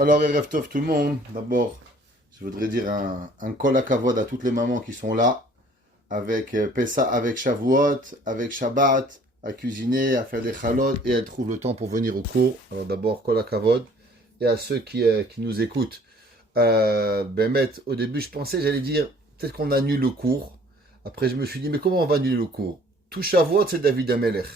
Alors, Erev Tov tout le monde. D'abord, je voudrais dire un kol hakavod à toutes les mamans qui sont là, avec Pessa, avec Shavuot, avec Shabbat, à cuisiner, à faire des chalot, et elles trouvent le temps pour venir au cours. Alors d'abord, kol hakavod, et à ceux qui nous écoutent. Bémet, au début, je pensais, j'allais dire, peut-être qu'on annule le cours. Après, je me suis dit, mais comment on va annuler le cours? Tout Shavuot, c'est David Amelech.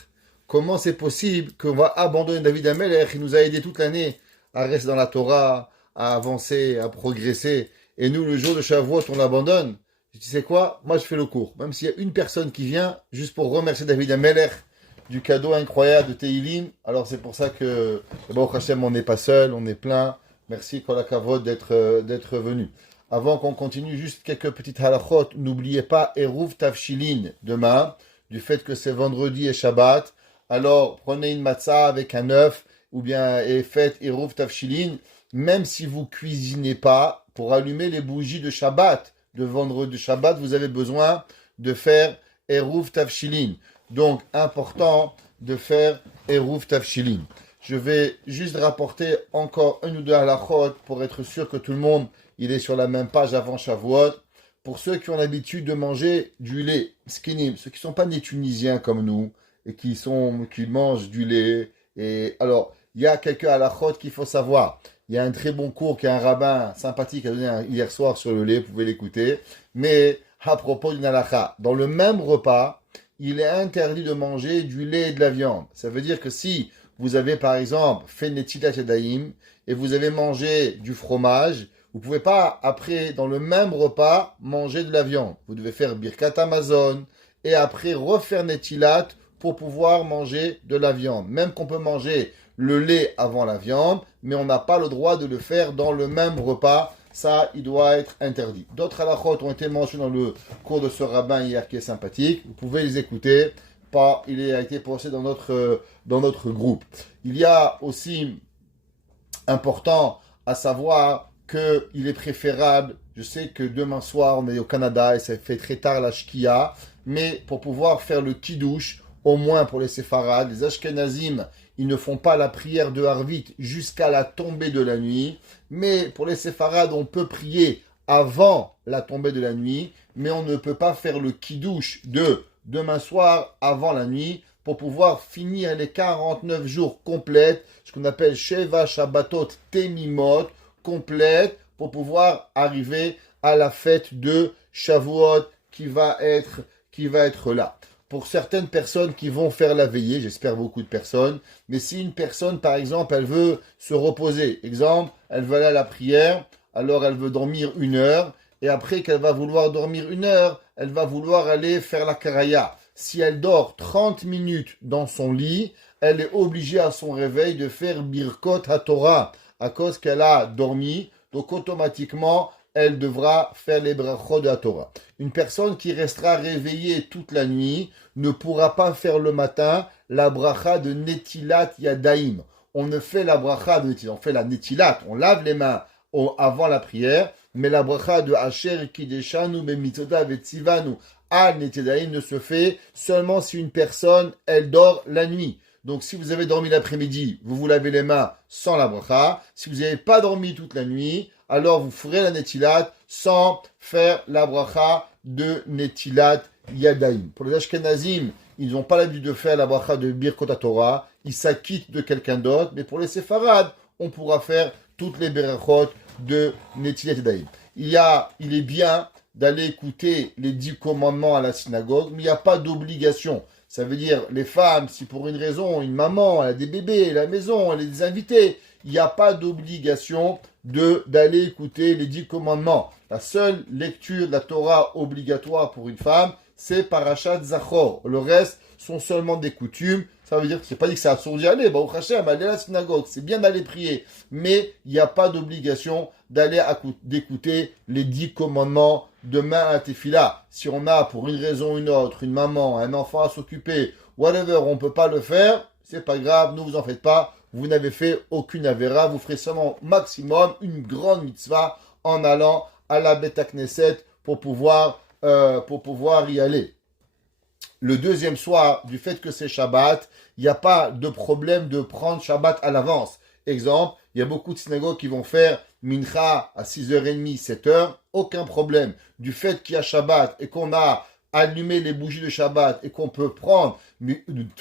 Comment c'est possible qu'on va abandonner David Amelech? Il nous a aidé toute l'année à rester dans la Torah, à avancer, à progresser. Et nous, le jour de Shavuot, on l'abandonne. Je dis, c'est quoi? Moi, je fais le cours. Même s'il y a une personne qui vient, juste pour remercier David Amelech du cadeau incroyable de Teilim. Alors, c'est pour ça que, au Hashem, on n'est pas seul, on est plein. Merci, Kol HaKavod, d'être venu. Avant qu'on continue, juste quelques petites halachot. N'oubliez pas Eruv Tavshilin demain, du fait que c'est vendredi et Shabbat. Alors, prenez une matzah avec un œuf, ou bien et faites Eruv Tavshilin, même si vous cuisinez pas, pour allumer les bougies de Shabbat, de vendredi de Shabbat, vous avez besoin de faire Eruv Tavshilin. Donc, important de faire Eruv Tavshilin. Je vais juste rapporter encore un ou deux halachot pour être sûr que tout le monde il est sur la même page avant Shavuot. Pour ceux qui ont l'habitude de manger du lait, skinim, ceux qui ne sont pas nés tunisiens comme nous, et qui mangent du lait. Et alors, il y a quelques halachot qu'il faut savoir. Il y a un très bon cours qu'un rabbin sympathique a donné hier soir sur le lait, vous pouvez l'écouter. Mais à propos d'une halakha, dans le même repas, il est interdit de manger du lait et de la viande. Ça veut dire que si vous avez par exemple fait netilat yadayim et vous avez mangé du fromage, vous ne pouvez pas après dans le même repas manger de la viande. Vous devez faire birkat Amazon et après refaire netilat pour pouvoir manger de la viande. Même qu'on peut manger le lait avant la viande, mais on n'a pas le droit de le faire dans le même repas. Ça, il doit être interdit. D'autres halachot ont été mentionnés dans le cours de ce rabbin hier qui est sympathique. Vous pouvez les écouter. Il a été posté dans notre groupe. Il y a aussi important à savoir qu'il est préférable, je sais que demain soir on est au Canada et ça fait très tard la shkia, mais pour pouvoir faire le kiddush, au moins pour les séfarades, les ashkenazim, ils ne font pas la prière de Harvit jusqu'à la tombée de la nuit, mais pour les séfarades, on peut prier avant la tombée de la nuit, mais on ne peut pas faire le kiddush de demain soir avant la nuit pour pouvoir finir les 49 jours complètes, ce qu'on appelle Sheva Shabbatot Temimot, complète, pour pouvoir arriver à la fête de Shavuot qui va être là. Pour certaines personnes qui vont faire la veillée, j'espère beaucoup de personnes, mais si une personne, par exemple, elle veut se reposer, exemple, elle va aller à la prière, alors elle veut dormir 1 heure, et après qu'elle va vouloir dormir 1 heure, elle va vouloir aller faire la karaya. Si elle dort 30 minutes dans son lit, elle est obligée à son réveil de faire Birkot HaTorah à cause qu'elle a dormi. Donc automatiquement, elle devra faire les brachot de la Torah. Une personne qui restera réveillée toute la nuit ne pourra pas faire le matin la bracha de Netilat Yadaim. On ne fait la bracha de Netilat, on fait la Netilat, on lave les mains avant la prière, mais la bracha de Asher Kideshanu Bemitzvotav Vetzivanu al Netilaim ne se fait seulement si une personne, elle dort la nuit. Donc, si vous avez dormi l'après-midi, vous vous lavez les mains sans la bracha. Si vous n'avez pas dormi toute la nuit, alors vous ferez la netilat sans faire la bracha de netilat yadaim. Pour les ashkenazim, ils n'ont pas l'habitude de faire la bracha de birkot Torah. Ils s'acquittent de quelqu'un d'autre. Mais pour les séfarades, on pourra faire toutes les berachot de netilat yadaim. Il est bien d'aller écouter les 10 commandements à la synagogue, mais il n'y a pas d'obligation. Ça veut dire, les femmes, si pour une raison, une maman, elle a des bébés, la maison, elle a des invités, il n'y a pas d'obligation d'aller écouter les 10 commandements. La seule lecture de la Torah obligatoire pour une femme, c'est Parashat Zachor. Le reste sont seulement des coutumes. Ça veut dire que c'est pas dit que c'est assourd d'y aller. Au Hashem, aller à la synagogue, c'est bien d'aller prier. Mais il n'y a pas d'obligation d'écouter les 10 commandements demain à Tefila. Si on a, pour une raison ou une autre, une maman, un enfant à s'occuper, whatever, on ne peut pas le faire, c'est pas grave, ne vous en faites pas. Vous n'avez fait aucune avéra. Vous ferez seulement maximum une grande mitzvah en allant à la Beth Knesset pour pouvoir y aller. Le deuxième soir, du fait que c'est Shabbat, il n'y a pas de problème de prendre Shabbat à l'avance. Exemple, Il y a beaucoup de synagogues qui vont faire mincha à 6h30, 7h. Aucun problème. Du fait qu'il y a Shabbat et qu'on a allumé les bougies de Shabbat et qu'on peut prendre,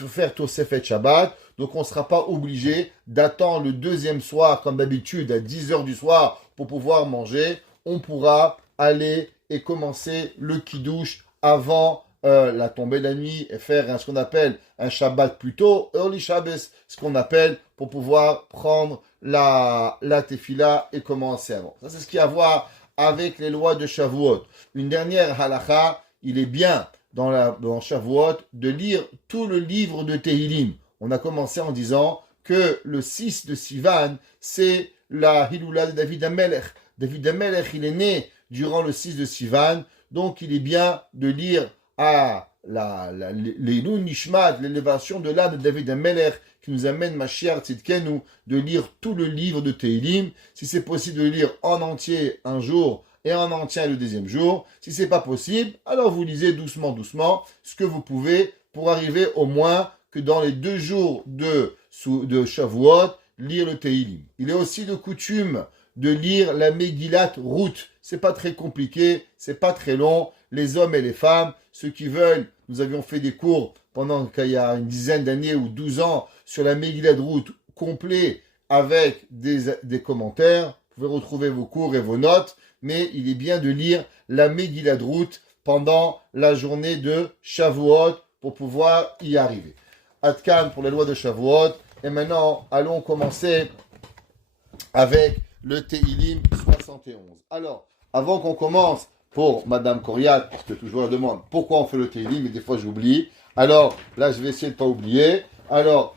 faire Tosefet Shabbat, donc on ne sera pas obligé d'attendre le deuxième soir, comme d'habitude, à 10h du soir pour pouvoir manger. On pourra aller et commencer le kiddush avant la tombée de la nuit et faire ce qu'on appelle un Shabbat plus tôt, early Shabbos, ce qu'on appelle pour pouvoir prendre la tefila et commencer avant. Ça, c'est ce qui a à voir avec les lois de Shavuot. Une dernière halakha, il est bien dans Shavuot de lire tout le livre de Tehillim. On a commencé en disant que le 6 de Sivan, c'est la Hiloula de David HaMelech. David HaMelech, il est né durant le 6 de Sivan, donc il est bien de lire l'Ilun Nishmat, l'élévation de l'âme de David HaMelech, qui nous amène Mashiach Tzidkenu, de lire tout le livre de Tehillim. Si c'est possible de lire en entier un jour et en entier le deuxième jour. Si c'est pas possible, alors vous lisez doucement ce que vous pouvez pour arriver au moins que dans les 2 jours de Shavuot, lire le Tehillim. Il est aussi de coutume de lire la Megillat Ruth. C'est pas très compliqué, c'est pas très long. Les hommes et les femmes, ceux qui veulent, nous avions fait des cours pendant qu'il y a une dizaine d'années ou 12 ans sur la Megillat Ruth complet avec des commentaires. Vous pouvez retrouver vos cours et vos notes, mais il est bien de lire la Megillat Ruth pendant la journée de Shavuot pour pouvoir y arriver. Adkan pour les lois de Shavuot. Et maintenant, allons commencer avec le Tehillim 71. Alors, avant qu'on commence, pour Madame Coriat, parce que toujours elle demande pourquoi on fait le Tehillim, et des fois j'oublie. Alors, là, je vais essayer de ne pas oublier. Alors,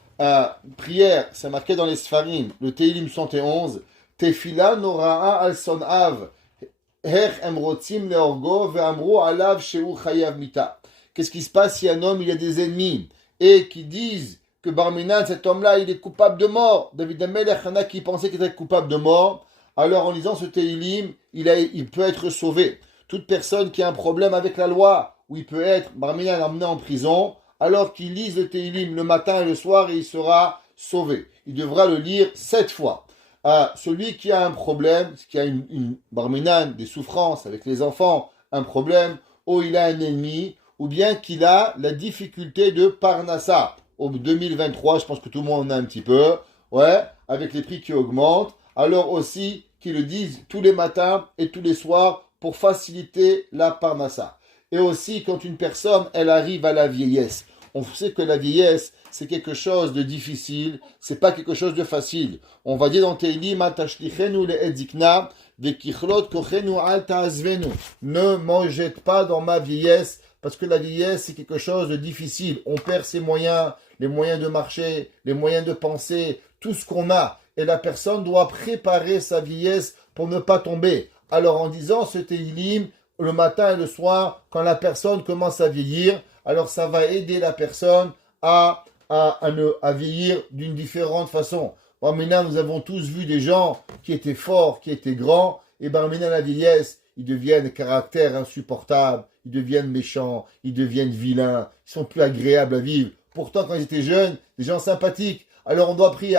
prière, c'est marqué dans les Sfarim, le Tehillim 71, Tefila nora'a al son'av, her emrotzim leorgo ve'amru alav sheu chayav mita. Qu'est-ce qui se passe si un homme, il a des ennemis, et qui disent que Barminan, cet homme-là, il est coupable de mort. David HaMelech, il y en a qui pensaient qu'il était coupable de mort. Alors, en lisant ce Tehillim, il peut être sauvé. Toute personne qui a un problème avec la loi, où il peut être, Barminan, emmené en prison, alors qu'il lise le Tehillim le matin et le soir, et il sera sauvé. Il devra le lire 7 fois. Celui qui a un problème, qui a une Barminan, des souffrances avec les enfants, un problème, ou il a un ennemi, ou bien qu'il a la difficulté de Parnassa. Au 2023, je pense que tout le monde en a un petit peu, avec les prix qui augmentent, alors aussi qu'ils le disent tous les matins et tous les soirs pour faciliter la Parnassa. Et aussi quand une personne, elle arrive à la vieillesse. On sait que la vieillesse, c'est quelque chose de difficile, c'est pas quelque chose de facile. On va dire dans Tehillim, ne m'en jette pas dans ma vieillesse, parce que la vieillesse, c'est quelque chose de difficile. On perd ses moyens, les moyens de marcher, les moyens de penser, tout ce qu'on a. Et la personne doit préparer sa vieillesse pour ne pas tomber. Alors en disant ce Tehillim, le matin et le soir, quand la personne commence à vieillir, alors ça va aider la personne à vieillir d'une différente façon. Maintenant, nous avons tous vu des gens qui étaient forts, qui étaient grands, et maintenant la vieillesse, ils deviennent caractère insupportable, ils deviennent méchants, ils deviennent vilains, ils sont plus agréables à vivre. Pourtant, quand ils étaient jeunes, des gens sympathiques. Alors on doit prier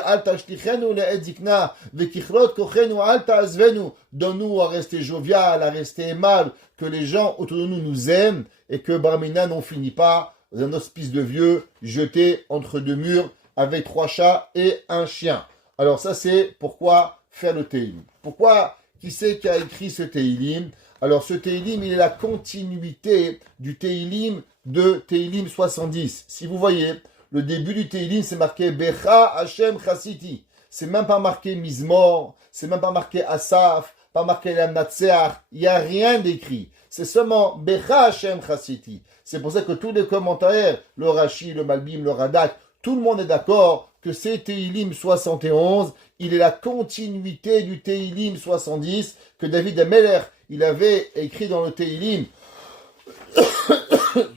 donne-nous à rester jovial, à rester aimable, que les gens autour de nous nous aiment et que Barminan n'en finit pas dans un hospice de vieux jeté entre 2 murs avec 3 chats et un chien. Alors ça c'est pourquoi faire le Tehillim. Pourquoi, qui c'est qui a écrit ce Tehillim? Alors ce Tehillim, il est la continuité du Tehillim de Tehillim 70. Si vous voyez, le début du Tehillim, c'est marqué Becha Hashem Chasiti. C'est même pas marqué Mizmor, c'est même pas marqué Asaf, pas marqué Lamnatseach. Il n'y a rien d'écrit. C'est seulement Becha Hashem Chasiti. C'est pour ça que tous les commentaires, le Rashi, le Malbim, le Radak, tout le monde est d'accord que c'est Tehillim 71. Il est la continuité du Tehillim 70 que David HaMelech, il avait écrit dans le Tehillim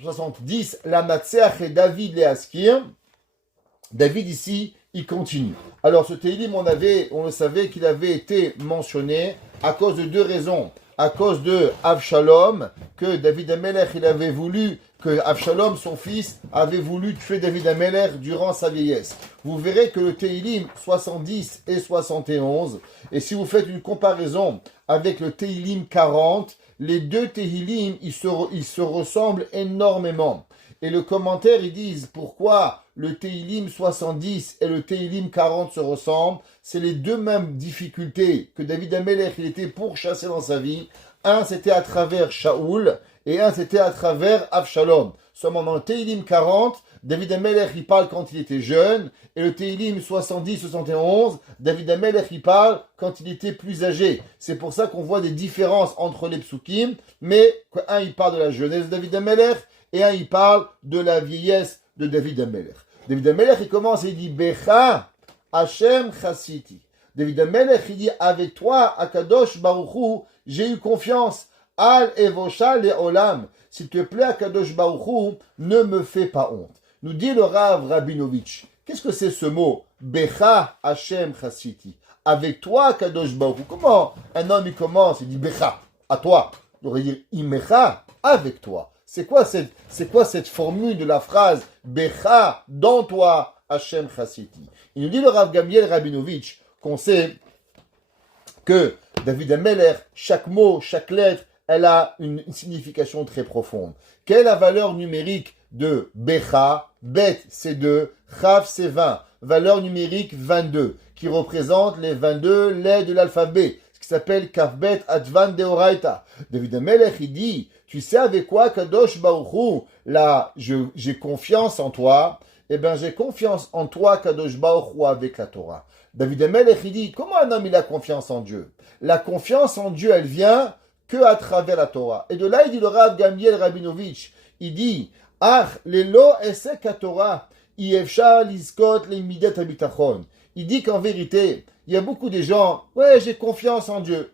70, la Matseach et David les Askir. David ici, il continue. Alors ce Tehillim, on le savait qu'il avait été mentionné à cause de 2 raisons. à cause de Avshalom, que David Amelech, il avait voulu, que Avshalom, son fils, avait voulu tuer David Amelech durant sa vieillesse. Vous verrez que le Tehillim 70 et 71, et si vous faites une comparaison avec le Tehillim 40, les deux Tehillim, ils se ressemblent énormément. Et le commentaire, ils disent pourquoi le Tehillim 70 et le Tehillim 40 se ressemblent. C'est les deux mêmes difficultés que David Amelech, il était pourchassé dans sa vie. Un, c'était à travers Shaoul, et un, c'était à travers Avshalom. Seulement dans le Tehillim 40, David Amelech, il parle quand il était jeune, et le Tehillim 70-71, David Amelech, il parle quand il était plus âgé. C'est pour ça qu'on voit des différences entre les psukim, mais un, il parle de la jeunesse de David Amelech, et un, il parle de la vieillesse de David Amelech. David Amelech, il commence et il dit, Becha Hashem Chassiti. David Amelech, il dit, avec toi, Akadosh Baruch Hu, j'ai eu confiance. Al Evosha le Olam. S'il te plaît, Akadosh Baruch Hu, ne me fais pas honte. Nous dit le Rav Rabinovitch. Qu'est-ce que c'est ce mot? Becha Hashem Chassiti. Avec toi, Akadosh Baruch Hu. Comment un homme, il commence, il dit, Becha, à toi. Il devrait dire, Imecha, avec toi. C'est quoi cette formule de la phrase Becha, dans toi, Hashem Chassiti? Il nous dit le Rav Gamliel Rabinovitch qu'on sait que David Amelech, chaque mot, chaque lettre, elle a une signification très profonde. Quelle est la valeur numérique de Becha? Bet, c'est 2, Chav, c'est 20. Valeur numérique 22, qui représente les 22 lettres de l'alphabet, ce qui s'appelle Kavbet Advan Deoraita. David Amelech, il dit, tu sais avec quoi, Kadosh Baruch Hu, là, j'ai confiance en toi, eh bien, j'ai confiance en toi, Kadosh Baruch Hu, avec la Torah. David Amelech, il dit, comment un homme, il a confiance en Dieu? La confiance en Dieu, elle vient que à travers la Torah. Et de là, il dit le Rav Gamliel Rabinovitch, il dit, lelo esek Torah, yefshar lizkot lemidet habitachon. Il dit qu'en vérité, il y a beaucoup de gens, ouais, j'ai confiance en Dieu.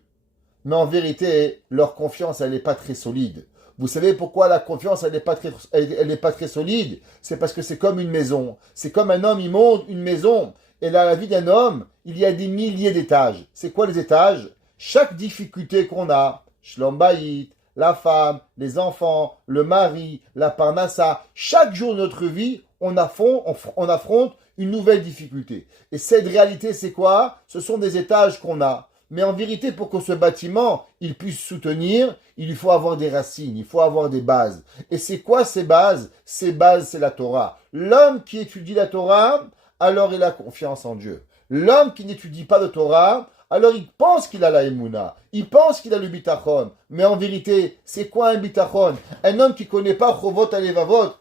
Mais en vérité, leur confiance, elle n'est pas très solide. Vous savez pourquoi la confiance, elle n'est pas très solide? C'est parce que c'est comme une maison. C'est comme un homme, il monte une maison. Et dans la vie d'un homme, il y a des milliers d'étages. C'est quoi les étages? Chaque difficulté qu'on a, Shlom Bayit, la femme, les enfants, le mari, la parnassa, chaque jour de notre vie, on affronte une nouvelle difficulté. Et cette réalité, c'est quoi? Ce sont des étages qu'on a. Mais en vérité, pour que ce bâtiment, il puisse soutenir, il faut avoir des racines, il faut avoir des bases. Et c'est quoi ces bases? Ces bases, c'est la Torah. L'homme qui étudie la Torah, alors il a confiance en Dieu. L'homme qui n'étudie pas de Torah, alors il pense qu'il a la Emouna, il pense qu'il a le bitachon. Mais en vérité, c'est quoi un bitachon? Un homme qui ne connaît pas Chovot Alevavot,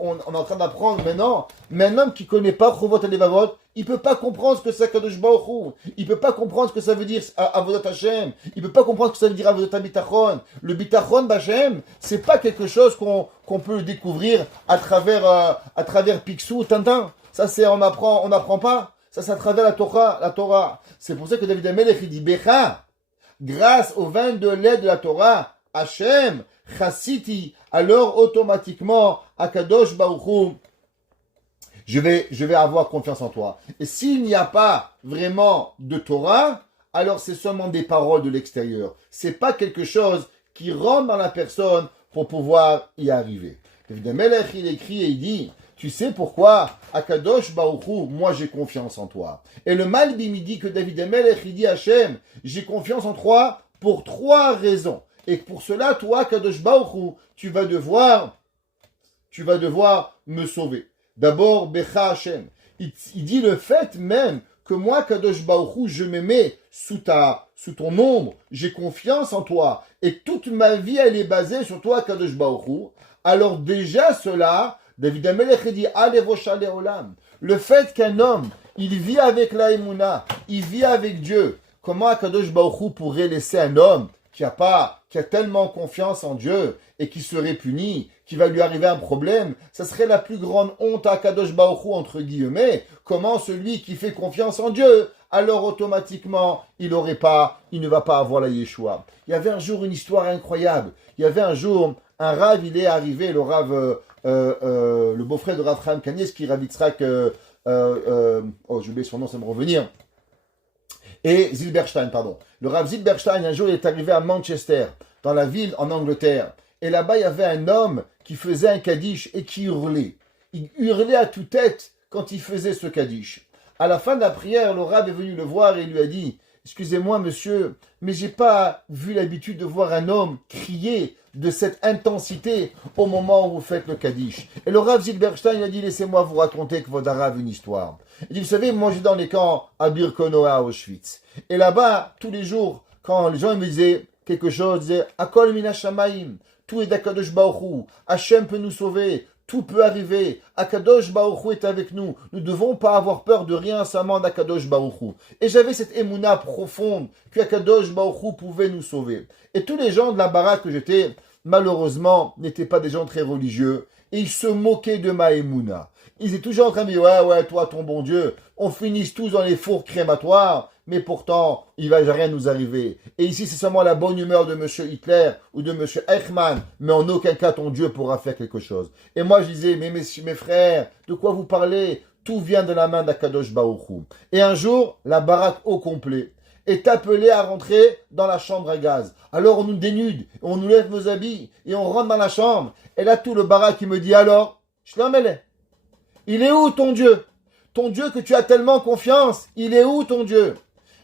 on est en train d'apprendre maintenant, mais un homme qui ne connaît pas Chovot Alevavot, il ne peut pas comprendre ce que c'est Kadosh Baruch Hu. Il ne peut pas comprendre ce que ça veut dire Avodat Hashem. Il ne peut pas comprendre ce que ça veut dire Avodat Bitachon. Le bitachon d'Hashem, ce n'est pas quelque chose qu'on peut découvrir à travers Picsou, Tintin. Ça, on n'apprend pas. Ça, c'est à travers la Torah. C'est pour ça que David Amelech, il dit, Becha, grâce aux 22 lettres de la Torah, Hashem, Chassiti, alors automatiquement, Akadosh Baruch Hu, je vais avoir confiance en toi. Et s'il n'y a pas vraiment de Torah, alors c'est seulement des paroles de l'extérieur. C'est pas quelque chose qui rentre dans la personne pour pouvoir y arriver. David Amelech, il écrit et il dit, tu sais pourquoi? Akadosh Baruch Hu, moi j'ai confiance en toi. Et le Malbim, il dit que David Amelech, il dit Hachem, j'ai confiance en toi pour 3 raisons. Et pour cela, toi, Akadosh Baruch Hu, tu vas devoir me sauver. D'abord, Becha Hachem. Il dit le fait même que moi, Kadosh Baruch Hu, je me mets sous ton ombre, j'ai confiance en toi, et toute ma vie, elle est basée sur toi, Kadosh Baruch Hu. Alors déjà, cela, David Amelech dit, Alevosha leolam. Le fait qu'un homme, il vit avec la Emouna, il vit avec Dieu, comment Kadosh Baruch Hu pourrait laisser un homme qui a tellement confiance en Dieu et qui serait puni, qui va lui arriver un problème, ça serait la plus grande honte à Kadosh Baruch Hu, entre guillemets. Comment celui qui fait confiance en Dieu, alors automatiquement, il ne va pas avoir la Yeshua. Il y avait un jour une histoire incroyable. Il y avait un jour, un Rav, il est arrivé, le Rav, le beau-frère de Rav Chaim Kanievski, Rav Yitzhak, j'ai oublié son nom, ça me revenir. Et Zilberstein, pardon. Le Rav Zilberstein, un jour, il est arrivé à Manchester, dans la ville en Angleterre. Et là-bas, il y avait un homme qui faisait un kaddish et qui hurlait. Il hurlait à toute-tête quand il faisait ce kaddish. À la fin de la prière, le Rav est venu le voir et il lui a dit « Excusez-moi, monsieur, mais j'ai pas vu l'habitude de voir un homme crier de cette intensité au moment où vous faites le kaddish. » Et le Rav Zilberstein a dit « Laissez-moi vous raconter que votre Rav une histoire. » Il dit « Vous savez, moi, j'étais dans les camps à Birkenau, à Auschwitz. Et là-bas, tous les jours, quand les gens me disaient quelque chose, ils disaient « Akol mina shamayim » tout est d'Akadosh Baruch Hu. Hachem peut nous sauver. Tout peut arriver. Akadosh Baruch Hu est avec nous. Nous ne devons pas avoir peur de rien seulement d'Akadosh Baruch Hu. Et j'avais cette émouna profonde qu'Akadosh Baruch Hu pouvait nous sauver. Et tous les gens de la baraque que j'étais, malheureusement, n'étaient pas des gens très religieux. Et ils se moquaient de ma émouna. Ils étaient toujours en train de dire, ouais, toi, ton bon Dieu, on finisse tous dans les fours crématoires, mais pourtant, il ne va rien nous arriver. Et ici, c'est seulement la bonne humeur de M. Hitler ou de M. Eichmann, mais en aucun cas, ton Dieu pourra faire quelque chose. Et moi, je disais, mais messieurs, mes frères, de quoi vous parlez? Tout vient de la main d'Akadosh Baruch Hu. Et un jour, la baraque au complet est appelée à rentrer dans la chambre à gaz. Alors, on nous dénude, on nous lève nos habits, et on rentre dans la chambre. Et là, tout le baraque, il me dit, alors, Shlamele, il est où ton Dieu? Ton Dieu que tu as tellement confiance, il est où ton Dieu?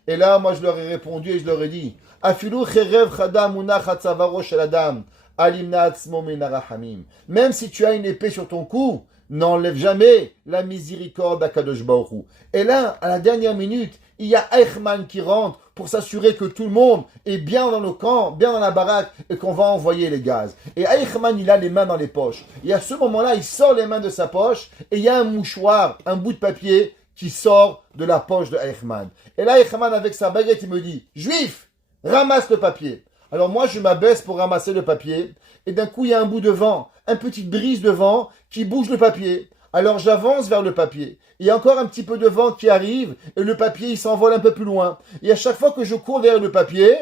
Et là, moi, je leur ai répondu et je leur ai dit, Afilu cherev chadam unachat tzavaro shel adam, alimna atzmo min harahamim. Même si tu as une épée sur ton cou, n'enlève jamais la miséricorde d'Akadosh Baruch Hu. Et là, à la dernière minute, il y a Eichmann qui rentre pour s'assurer que tout le monde est bien dans le camp, bien dans la baraque et qu'on va envoyer les gaz. Et Eichmann, il a les mains dans les poches. Et à ce moment-là, il sort les mains de sa poche et il y a un mouchoir, un bout de papier qui sort de la poche de Eichmann. Et là, Eichmann, avec sa baguette, il me dit, « Juif, ramasse le papier. » Alors moi, je m'abaisse pour ramasser le papier. Et d'un coup, il y a un bout de vent, une petite brise de vent qui bouge le papier. Alors j'avance vers le papier. Il y a encore un petit peu de vent qui arrive et le papier, il s'envole un peu plus loin. Et à chaque fois que je cours vers le papier,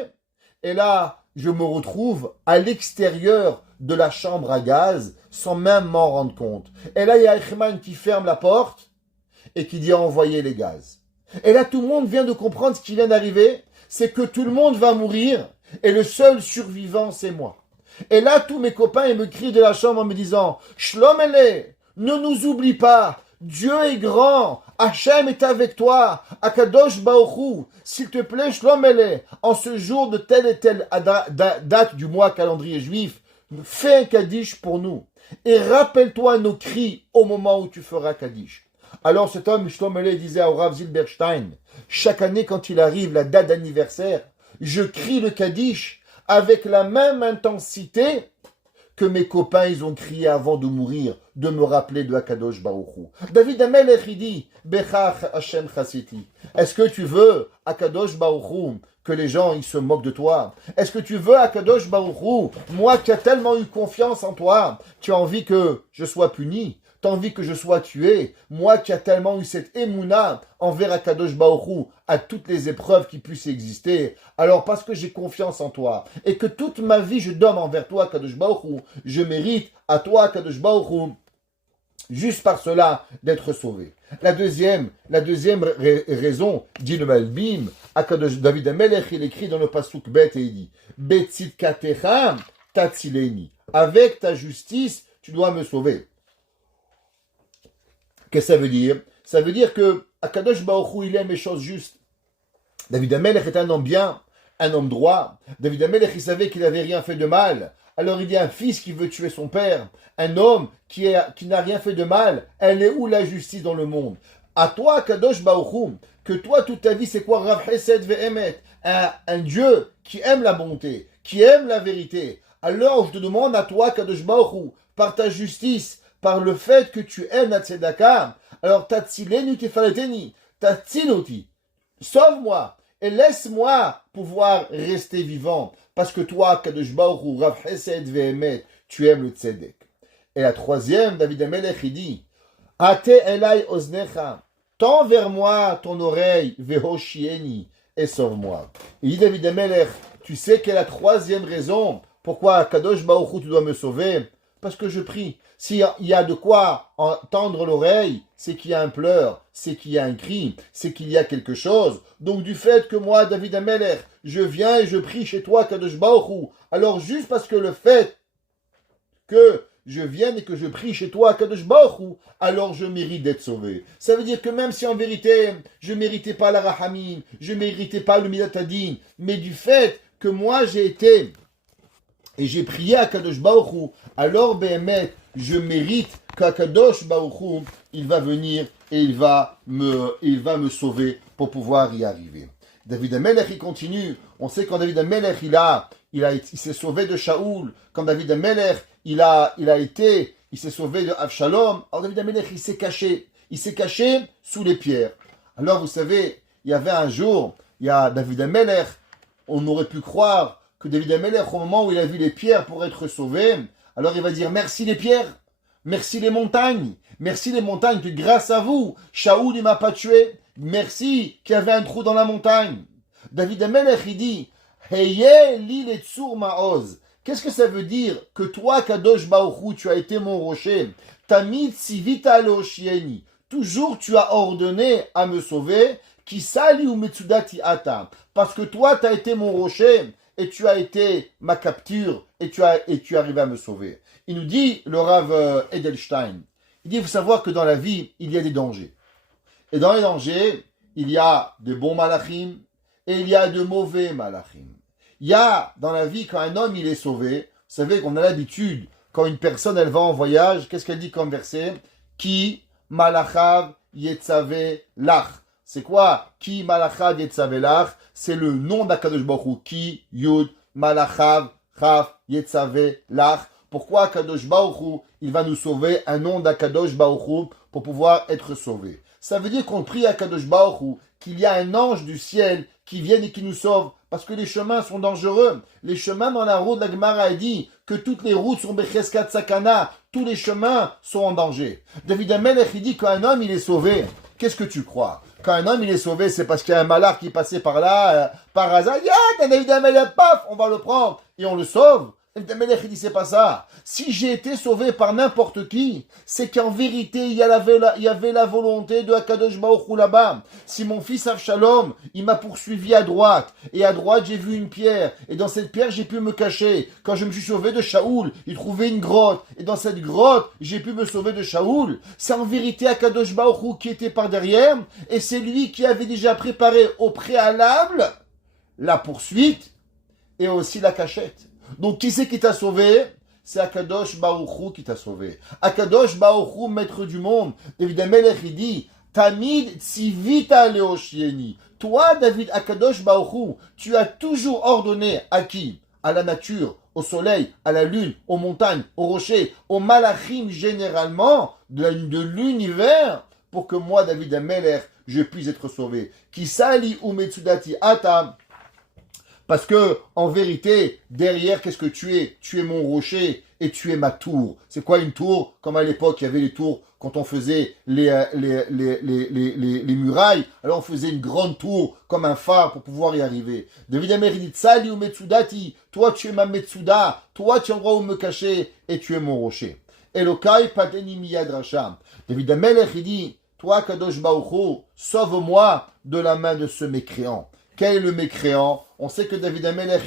et là, je me retrouve à l'extérieur de la chambre à gaz sans même m'en rendre compte. Et là, il y a Eichmann qui ferme la porte et qui dit envoyer les gaz. Et là, tout le monde vient de comprendre ce qui vient d'arriver, c'est que tout le monde va mourir et le seul survivant, c'est moi. Et là, tous mes copains, ils me crient de la chambre en me disant « Shlomele, ne nous oublie pas, Dieu est grand, Hachem est avec toi, Akadosh Baruch Hu, s'il te plaît, Shlomele, en ce jour de telle et telle date du mois calendrier juif, fais un Kaddish pour nous. Et rappelle-toi nos cris au moment où tu feras Kaddish. » Alors cet homme, Shlomele, disait à Rav Zilberstein, chaque année quand il arrive la date d'anniversaire, je crie le Kaddish avec la même intensité que mes copains, ils ont crié avant de mourir, de me rappeler de Akadosh Baruch Hu. David Amelech, il dit, Bechach Hashem Chasiti. Est-ce que tu veux, Akadosh Baruch Hu, que les gens, ils se moquent de toi? Est-ce que tu veux, Akadosh Baruch Hu, moi qui ai tellement eu confiance en toi, tu as envie que je sois puni? Tu as envie que je sois tué? Moi qui ai tellement eu cette émouna envers Akadosh Baruch Hu, à toutes les épreuves qui puissent exister. Alors parce que j'ai confiance en toi, et que toute ma vie je donne envers toi, Akadosh Baruch Hu, je mérite à toi, Akadosh Baruch Hu, juste par cela, d'être sauvé. La deuxième raison, dit le Malbim, Akadosh David Amelech, il écrit dans le Pasuk Bet et il dit, Betzitkatecha tatzileni. Avec ta justice, tu dois me sauver. Qu'est-ce que ça veut dire? Ça veut dire que Akadosh Baruch Hu, il aime les choses justes. David Amelech est un homme bien, un homme droit. David Amelech, il savait qu'il n'avait rien fait de mal. Alors il y a un fils qui veut tuer son père. Un homme qui n'a rien fait de mal. Elle est où la justice dans le monde? À toi, Akadosh Baruch Hu, que toi, toute ta vie, c'est quoi? Rav Chesed ve'emet. Un Dieu qui aime la bonté, qui aime la vérité. Alors je te demande à toi, Akadosh Baruch Hu, par ta justice, par le fait que tu aimes la tzedaka, alors tatzileni tefaleteni, tatzinoti, sauve-moi et laisse-moi pouvoir rester vivant, parce que toi, Kadosh Baruch Hu, Rav Chesed ve'emet, tu aimes le tzedek. Et la troisième, David Amelech, il dit, Ate elai oznecha, tends vers moi ton oreille, vehoshieni, et sauve-moi. Il dit David Amelech, tu sais quelle est la troisième raison pourquoi Kadosh Baruch Hu, tu dois me sauver? Parce que je prie. S'il y a de quoi tendre l'oreille, c'est qu'il y a un pleur, c'est qu'il y a un cri, c'est qu'il y a quelque chose. Donc du fait que moi, David Amelech, je viens et je prie chez toi, Kadosh Baruch Hu, alors juste parce que le fait que je vienne et que je prie chez toi, Kadosh Baruch Hu, alors je mérite d'être sauvé. Ça veut dire que même si en vérité, je ne méritais pas la Rahamim, je ne méritais pas le Midat Hadin, mais du fait que moi j'ai été et j'ai prié à Kadosh Baruch Hu, alors Behemet, je mérite qu'Akadosh Baruch Hu, il va venir et il va me sauver pour pouvoir y arriver. David Amelech, il continue. On sait quand David Amelech, il s'est sauvé de Shaoul. Quand David Amelech, il s'est sauvé de Avshalom. Alors David Amelech, il s'est caché sous les pierres. Alors vous savez, il y avait un jour, il y a David Amelech, on aurait pu croire que David Amelech, au moment où il a vu les pierres pour être sauvé, alors il va dire merci les pierres, merci les montagnes que grâce à vous, Shaoul ne m'a pas tué, merci qu'il y avait un trou dans la montagne. David Amelech, il dit Heye li letzur ma'oz. Qu'est-ce que ça veut dire que toi, Kadosh Baruch Hu, tu as été mon rocher, Tamid sivita leoshieni. Toujours tu as ordonné à me sauver, Kisali ou Metsudati ata. Parce que toi, tu as été mon rocher, et tu as été ma capture, et tu es arrivé à me sauver. Il nous dit, le Rav Edelstein, il dit, il faut savoir que dans la vie, il y a des dangers. Et dans les dangers, il y a de bons malachim, et il y a de mauvais malachim. Il y a, dans la vie, quand un homme, il est sauvé, vous savez qu'on a l'habitude, quand une personne, elle va en voyage, qu'est-ce qu'elle dit comme verset? Ki malachav yetzave lach. C'est quoi? Ki malachav yetzave lach? C'est le nom d'Akadosh Baruch Hu. Ki, Yud, Malachav, Chaf, Yetzave, Lach. Pourquoi Akadosh Baruch Hu, il va nous sauver un nom d'Akadosh Baruch Hu pour pouvoir être sauvé? Ça veut dire qu'on prie à Akadosh Baruch Hu qu'il y a un ange du ciel qui vienne et qui nous sauve. Parce que les chemins sont dangereux. Les chemins dans la route de la Gemara dit que toutes les routes sont Becheskat Sakana. Tous les chemins sont en danger. David Amelech, il dit qu'un homme, il est sauvé. Qu'est-ce que tu crois? Quand un homme il est sauvé, c'est parce qu'il y a un malheur qui passait par là, par hasard. Il dit, ah, David Amelech, paf, on va le prendre. Et on le sauve. David Amelech, il dit, c'est pas ça. Si j'ai été sauvé par n'importe qui, c'est qu'en vérité, il y avait la volonté de Akadosh Baruch Hu là-bas. Si mon fils Avshalom, il m'a poursuivi à droite, et à droite, j'ai vu une pierre, et dans cette pierre, j'ai pu me cacher. Quand je me suis sauvé de Shaoul, il trouvait une grotte, et dans cette grotte, j'ai pu me sauver de Shaoul. C'est en vérité Akadosh Baruch Hu qui était par derrière, et c'est lui qui avait déjà préparé au préalable la poursuite, et aussi la cachette. Donc, qui c'est qui t'a sauvé? C'est Akadosh Baruch Hu qui t'a sauvé. Akadosh Baruch Hu, maître du monde. David Amelech, il dit, Tamid tzivita leoshieni. Toi, David, Akadosh Baruch Hu, tu as toujours ordonné à qui? À la nature, au soleil, à la lune, aux montagnes, aux rochers, aux malachim généralement de l'univers, pour que moi, David Amelech, je puisse être sauvé. Kisali ou Metsudati Atam. Parce que, en vérité, derrière, qu'est-ce que tu es? Tu es mon rocher et tu es ma tour. C'est quoi une tour? Comme à l'époque, il y avait les tours quand on faisait les murailles. Alors, on faisait une grande tour comme un phare pour pouvoir y arriver. David Amelech dit, Sali ou Metsudati. Toi, tu es ma Metsuda. Toi, tu es l'endroit où me cacher et tu es mon rocher. Elokai pateni miyad racham. David Amelech, il dit, toi, Kadosh Baruch Hu, sauve-moi de la main de ce mécréant. Quel est le mécréant? On sait que David Amelech,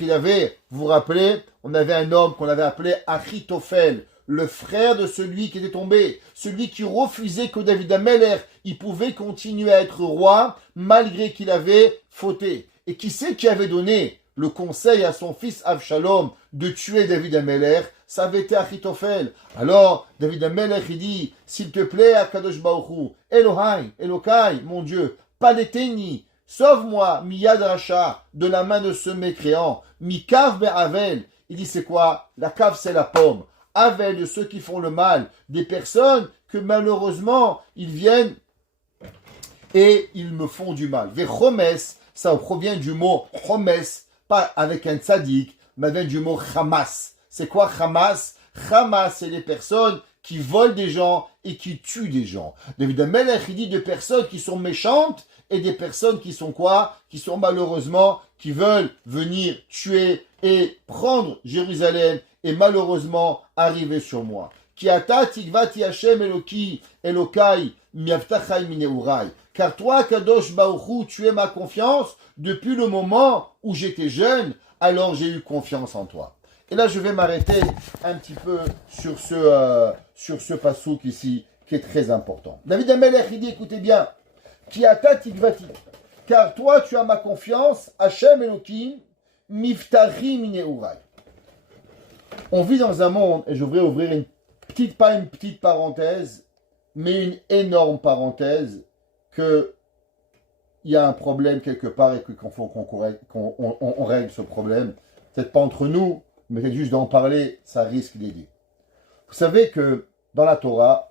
vous vous rappelez, on avait un homme qu'on avait appelé Achitophel, le frère de celui qui était tombé, celui qui refusait que David Amelech, il pouvait continuer à être roi malgré qu'il avait fauté. Et qui c'est qui avait donné le conseil à son fils Avshalom de tuer David Amelech? Ça avait été Achitophel. Alors, David Amelech, il dit, s'il te plaît, Akadosh Baruch Hu, Elokai, mon Dieu, Paleteni, sauve-moi, Miyad Racha, de la main de ce mécréant. Mikav be'avel. Il dit, c'est quoi? La cave, c'est la pomme. Avel, de ceux qui font le mal. Des personnes que malheureusement, ils viennent et ils me font du mal. Vechomes, ça provient du mot chomes, pas avec un tzaddik, mais vient du mot Hamas. C'est quoi Hamas? Hamas, c'est les personnes qui volent des gens et qui tuent des gens. David Amelech, il dit de personnes qui sont méchantes et des personnes qui sont quoi? Qui sont malheureusement, qui veulent venir tuer et prendre Jérusalem est malheureusement arrivé sur moi. Ki ata tikvati Hashem Eloki, Elokai, miavtachai mineurai. Car toi, Kadosh Baruch Hu, tu es ma confiance depuis le moment où j'étais jeune, alors j'ai eu confiance en toi. Et là, je vais m'arrêter un petit peu sur ce passouk ici, qui est très important. David Amelech, il dit, écoutez bien, Ki ata tikvati, car toi, tu as ma confiance, Hashem Elokim, miftari mineurai. On vit dans un monde, et je voudrais ouvrir pas une petite parenthèse, mais une énorme parenthèse, qu'il y a un problème quelque part et qu'il faut qu'on règle ce problème. Peut-être pas entre nous, mais peut-être juste d'en parler, ça risque d'aider. Vous savez que dans la Torah,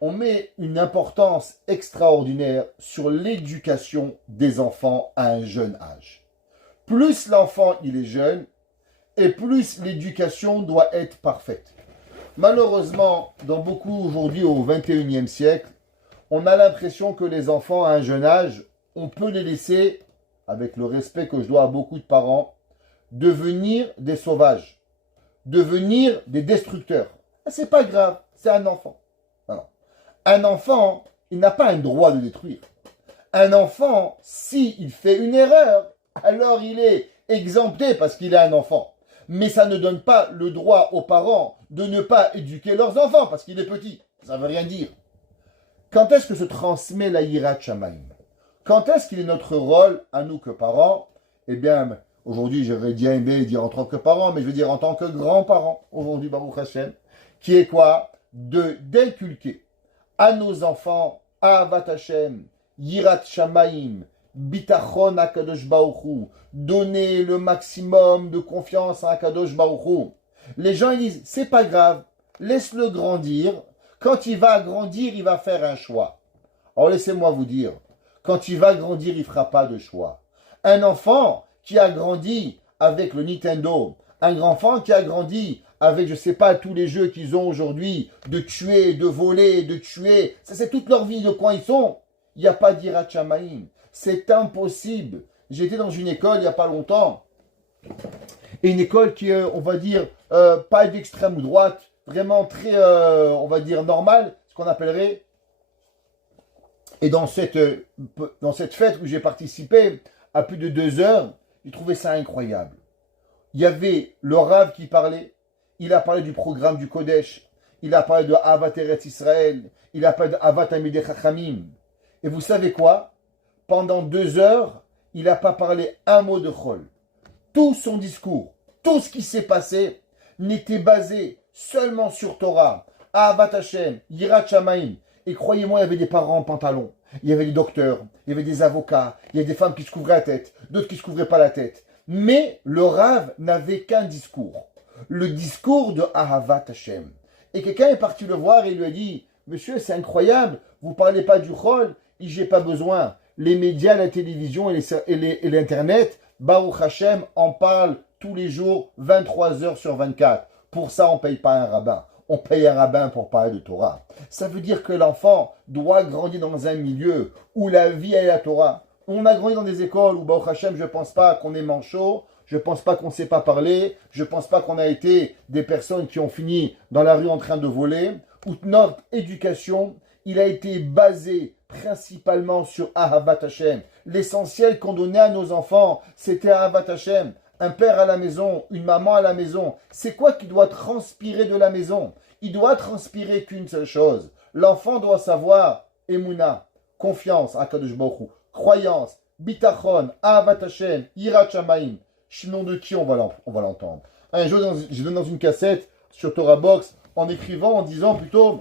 on met une importance extraordinaire sur l'éducation des enfants à un jeune âge. Plus l'enfant il est jeune, et plus l'éducation doit être parfaite. Malheureusement, dans beaucoup aujourd'hui au XXIe siècle, on a l'impression que les enfants à un jeune âge, on peut les laisser, avec le respect que je dois à beaucoup de parents, devenir des sauvages, devenir des destructeurs. C'est pas grave, c'est un enfant. Alors, un enfant, il n'a pas un droit de détruire. Un enfant, s'il fait une erreur, alors il est exempté parce qu'il est un enfant. Mais ça ne donne pas le droit aux parents de ne pas éduquer leurs enfants parce qu'il est petit. Ça ne veut rien dire. Quand est-ce que se transmet la Yirat Shamayim? Quand est-ce qu'il est notre rôle, à nous que parents? Eh bien, aujourd'hui, j'aurais bien aimé dire en tant que parents, mais je veux dire en tant que grands-parents, aujourd'hui, Baruch Hashem, qui est quoi? D'inculquer à nos enfants, Ahavat Hashem, Yirat Shamayim, Bitachon à Kadosh Baruch Hu, donner le maximum de confiance à Kadosh Baruch Hu. Les gens ils disent, c'est pas grave, laisse-le grandir. Quand il va grandir, il va faire un choix. Alors laissez-moi vous dire, quand il va grandir, il ne fera pas de choix. Un enfant qui a grandi avec le Nintendo, un enfant qui a grandi avec, je ne sais pas, tous les jeux qu'ils ont aujourd'hui, de tuer, de voler, de tuer, ça c'est toute leur vie, de quoi ils sont. Il n'y a pas d'Yirat Shamayim. C'est impossible. J'étais dans une école il n'y a pas longtemps, et une école qui est, on va dire, pas d'extrême droite, vraiment très, on va dire, normale, ce qu'on appellerait. Et dans cette fête où j'ai participé à plus de 2 heures, j'ai trouvé ça incroyable. Il y avait le Rav qui parlait, il a parlé du programme du Kodesh, il a parlé de Ahavat Eretz Israël, il a parlé de Ahavat Talmidei Chachamim. Et vous savez quoi? Pendant 2 heures, il n'a pas parlé un mot de Chol. Tout son discours, tout ce qui s'est passé, n'était basé seulement sur Torah, Ahavat Hashem, Yirat Shamayim. Et croyez-moi, il y avait des parents en pantalon, il y avait des docteurs, il y avait des avocats, il y avait des femmes qui se couvraient la tête, d'autres qui ne se couvraient pas la tête. Mais le Rav n'avait qu'un discours, le discours de Ahavat Hashem. Et quelqu'un est parti le voir et lui a dit, monsieur, c'est incroyable, vous ne parlez pas du Chol, et j'ai pas besoin. Les médias, la télévision et l'Internet, Baruch Hashem en parle tous les jours, 23 heures sur 24. Pour ça, on ne paye pas un rabbin. On paye un rabbin pour parler de Torah. Ça veut dire que l'enfant doit grandir dans un milieu où la vie est la Torah. On a grandi dans des écoles où, Baruch Hashem, je ne pense pas qu'on est manchot, je ne pense pas qu'on ne sait pas parler, je ne pense pas qu'on a été des personnes qui ont fini dans la rue en train de voler, où notre éducation, il a été basé principalement sur Ahavat Hashem. L'essentiel qu'on donnait à nos enfants, c'était Ahavat Hashem. Un père à la maison, une maman à la maison. C'est quoi qui doit transpirer de la maison? Il doit transpirer qu'une seule chose. L'enfant doit savoir Emouna, confiance à Kadosh Baruch Hu, croyance, bitachon, Ahavat Hashem, Yirat Shamayim. Sinon de qui on va l'entendre? Un jour, je donne dans une cassette sur Torah Box en écrivant, en disant plutôt,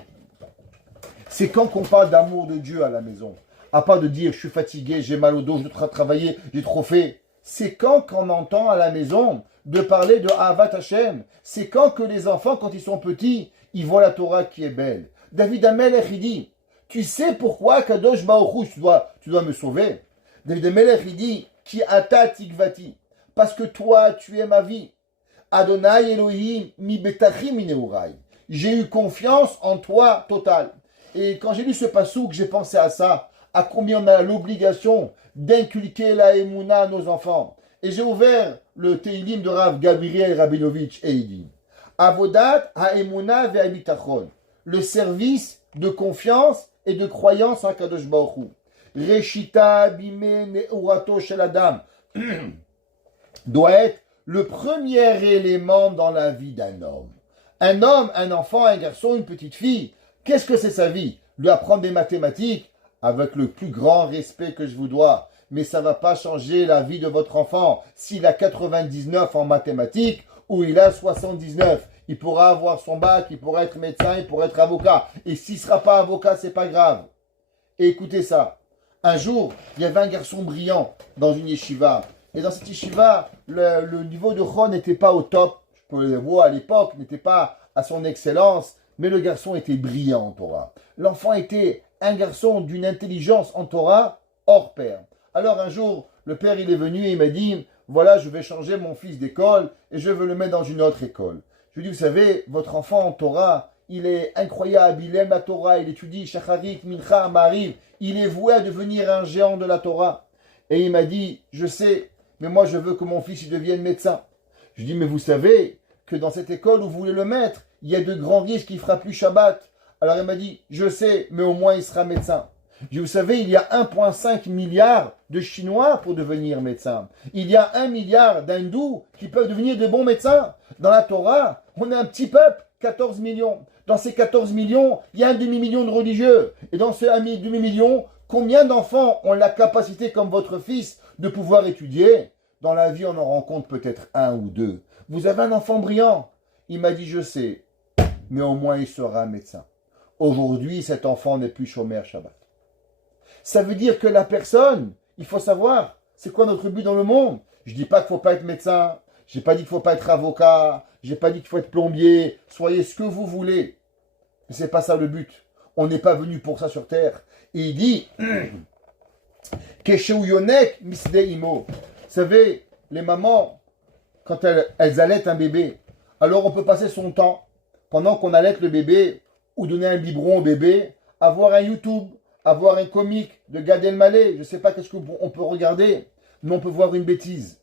c'est quand qu'on parle d'amour de Dieu à la maison. À pas de dire, je suis fatigué, j'ai mal au dos, je dois travailler, j'ai trop fait. C'est quand qu'on entend à la maison de parler de Ahavat Hashem. C'est quand que les enfants, quand ils sont petits, ils voient la Torah qui est belle. David Amelech, il dit, tu sais pourquoi Kadosh Baruch Hu, tu dois me sauver. David Amelech, il dit, Ki ata tikvati, parce que toi, tu es ma vie. Adonai Elohim mi betachim mineurai. J'ai eu confiance en toi total. Et quand j'ai lu ce passouk, j'ai pensé à ça, à combien on a l'obligation d'inculquer la Emouna à nos enfants. Et j'ai ouvert le Teilim de Rav Gabriel Rabinovitch et il dit, Avodat ha'emuna ve'habitachon. Le service de confiance et de croyance en Kadosh Baruch Hu. Reshita bime ne'urato shel adam doit être le premier élément dans la vie d'un homme. Un homme, un enfant, un garçon, une petite fille, qu'est-ce que c'est sa vie? Lui apprendre des mathématiques avec le plus grand respect que je vous dois. Mais ça ne va pas changer la vie de votre enfant. S'il a 99 en mathématiques ou il a 79, il pourra avoir son bac, il pourra être médecin, il pourra être avocat. Et s'il ne sera pas avocat, c'est pas grave. Et écoutez ça. Un jour, il y avait un garçon brillant dans une yeshiva. Et dans cette yeshiva, le niveau de Chon n'était pas au top. Je peux le voir à l'époque, n'était pas à son excellence. Mais le garçon était brillant en Torah. L'enfant était un garçon d'une intelligence en Torah hors pair. Alors un jour, le père il est venu et il m'a dit, voilà, je vais changer mon fils d'école et je veux le mettre dans une autre école. Je lui ai dit, vous savez, votre enfant en Torah, il est incroyable, il aime la Torah, il étudie Shacharit, Mincha, Mariv, il est voué à devenir un géant de la Torah. Et il m'a dit, je sais, mais moi je veux que mon fils il devienne médecin. Je lui ai dit, mais vous savez que dans cette école où vous voulez le mettre, il y a de grands risques qu'il ne fera plus Shabbat. Alors il m'a dit, je sais, mais au moins il sera médecin. Je dis, vous savez, il y a 1,5 milliard de Chinois pour devenir médecin. Il y a 1 milliard d'Hindous qui peuvent devenir de bons médecins. Dans la Torah, on est un petit peuple, 14 millions. Dans ces 14 millions, il y a un demi-million de religieux. Et dans ce demi-million, combien d'enfants ont la capacité, comme votre fils, de pouvoir étudier? Dans la vie, on en rencontre peut-être 1 ou 2. Vous avez un enfant brillant. Il m'a dit, je sais, mais au moins il sera médecin. Aujourd'hui, cet enfant n'est plus chômeur Shabbat. Ça veut dire que la personne, il faut savoir, c'est quoi notre but dans le monde? Je ne dis pas qu'il ne faut pas être médecin, je n'ai pas dit qu'il ne faut pas être avocat, je n'ai pas dit qu'il faut être plombier, soyez ce que vous voulez. Mais ce n'est pas ça le but. On n'est pas venu pour ça sur terre. Et il dit, Kesheuyonek misde imo. Vous savez, les mamans, quand elles allaitent un bébé, alors on peut passer son temps, pendant qu'on allaite le bébé, ou donner un biberon au bébé, à voir un YouTube, à voir un comique de Gad Elmaleh, je ne sais pas qu'est-ce qu'on peut regarder, mais on peut voir une bêtise.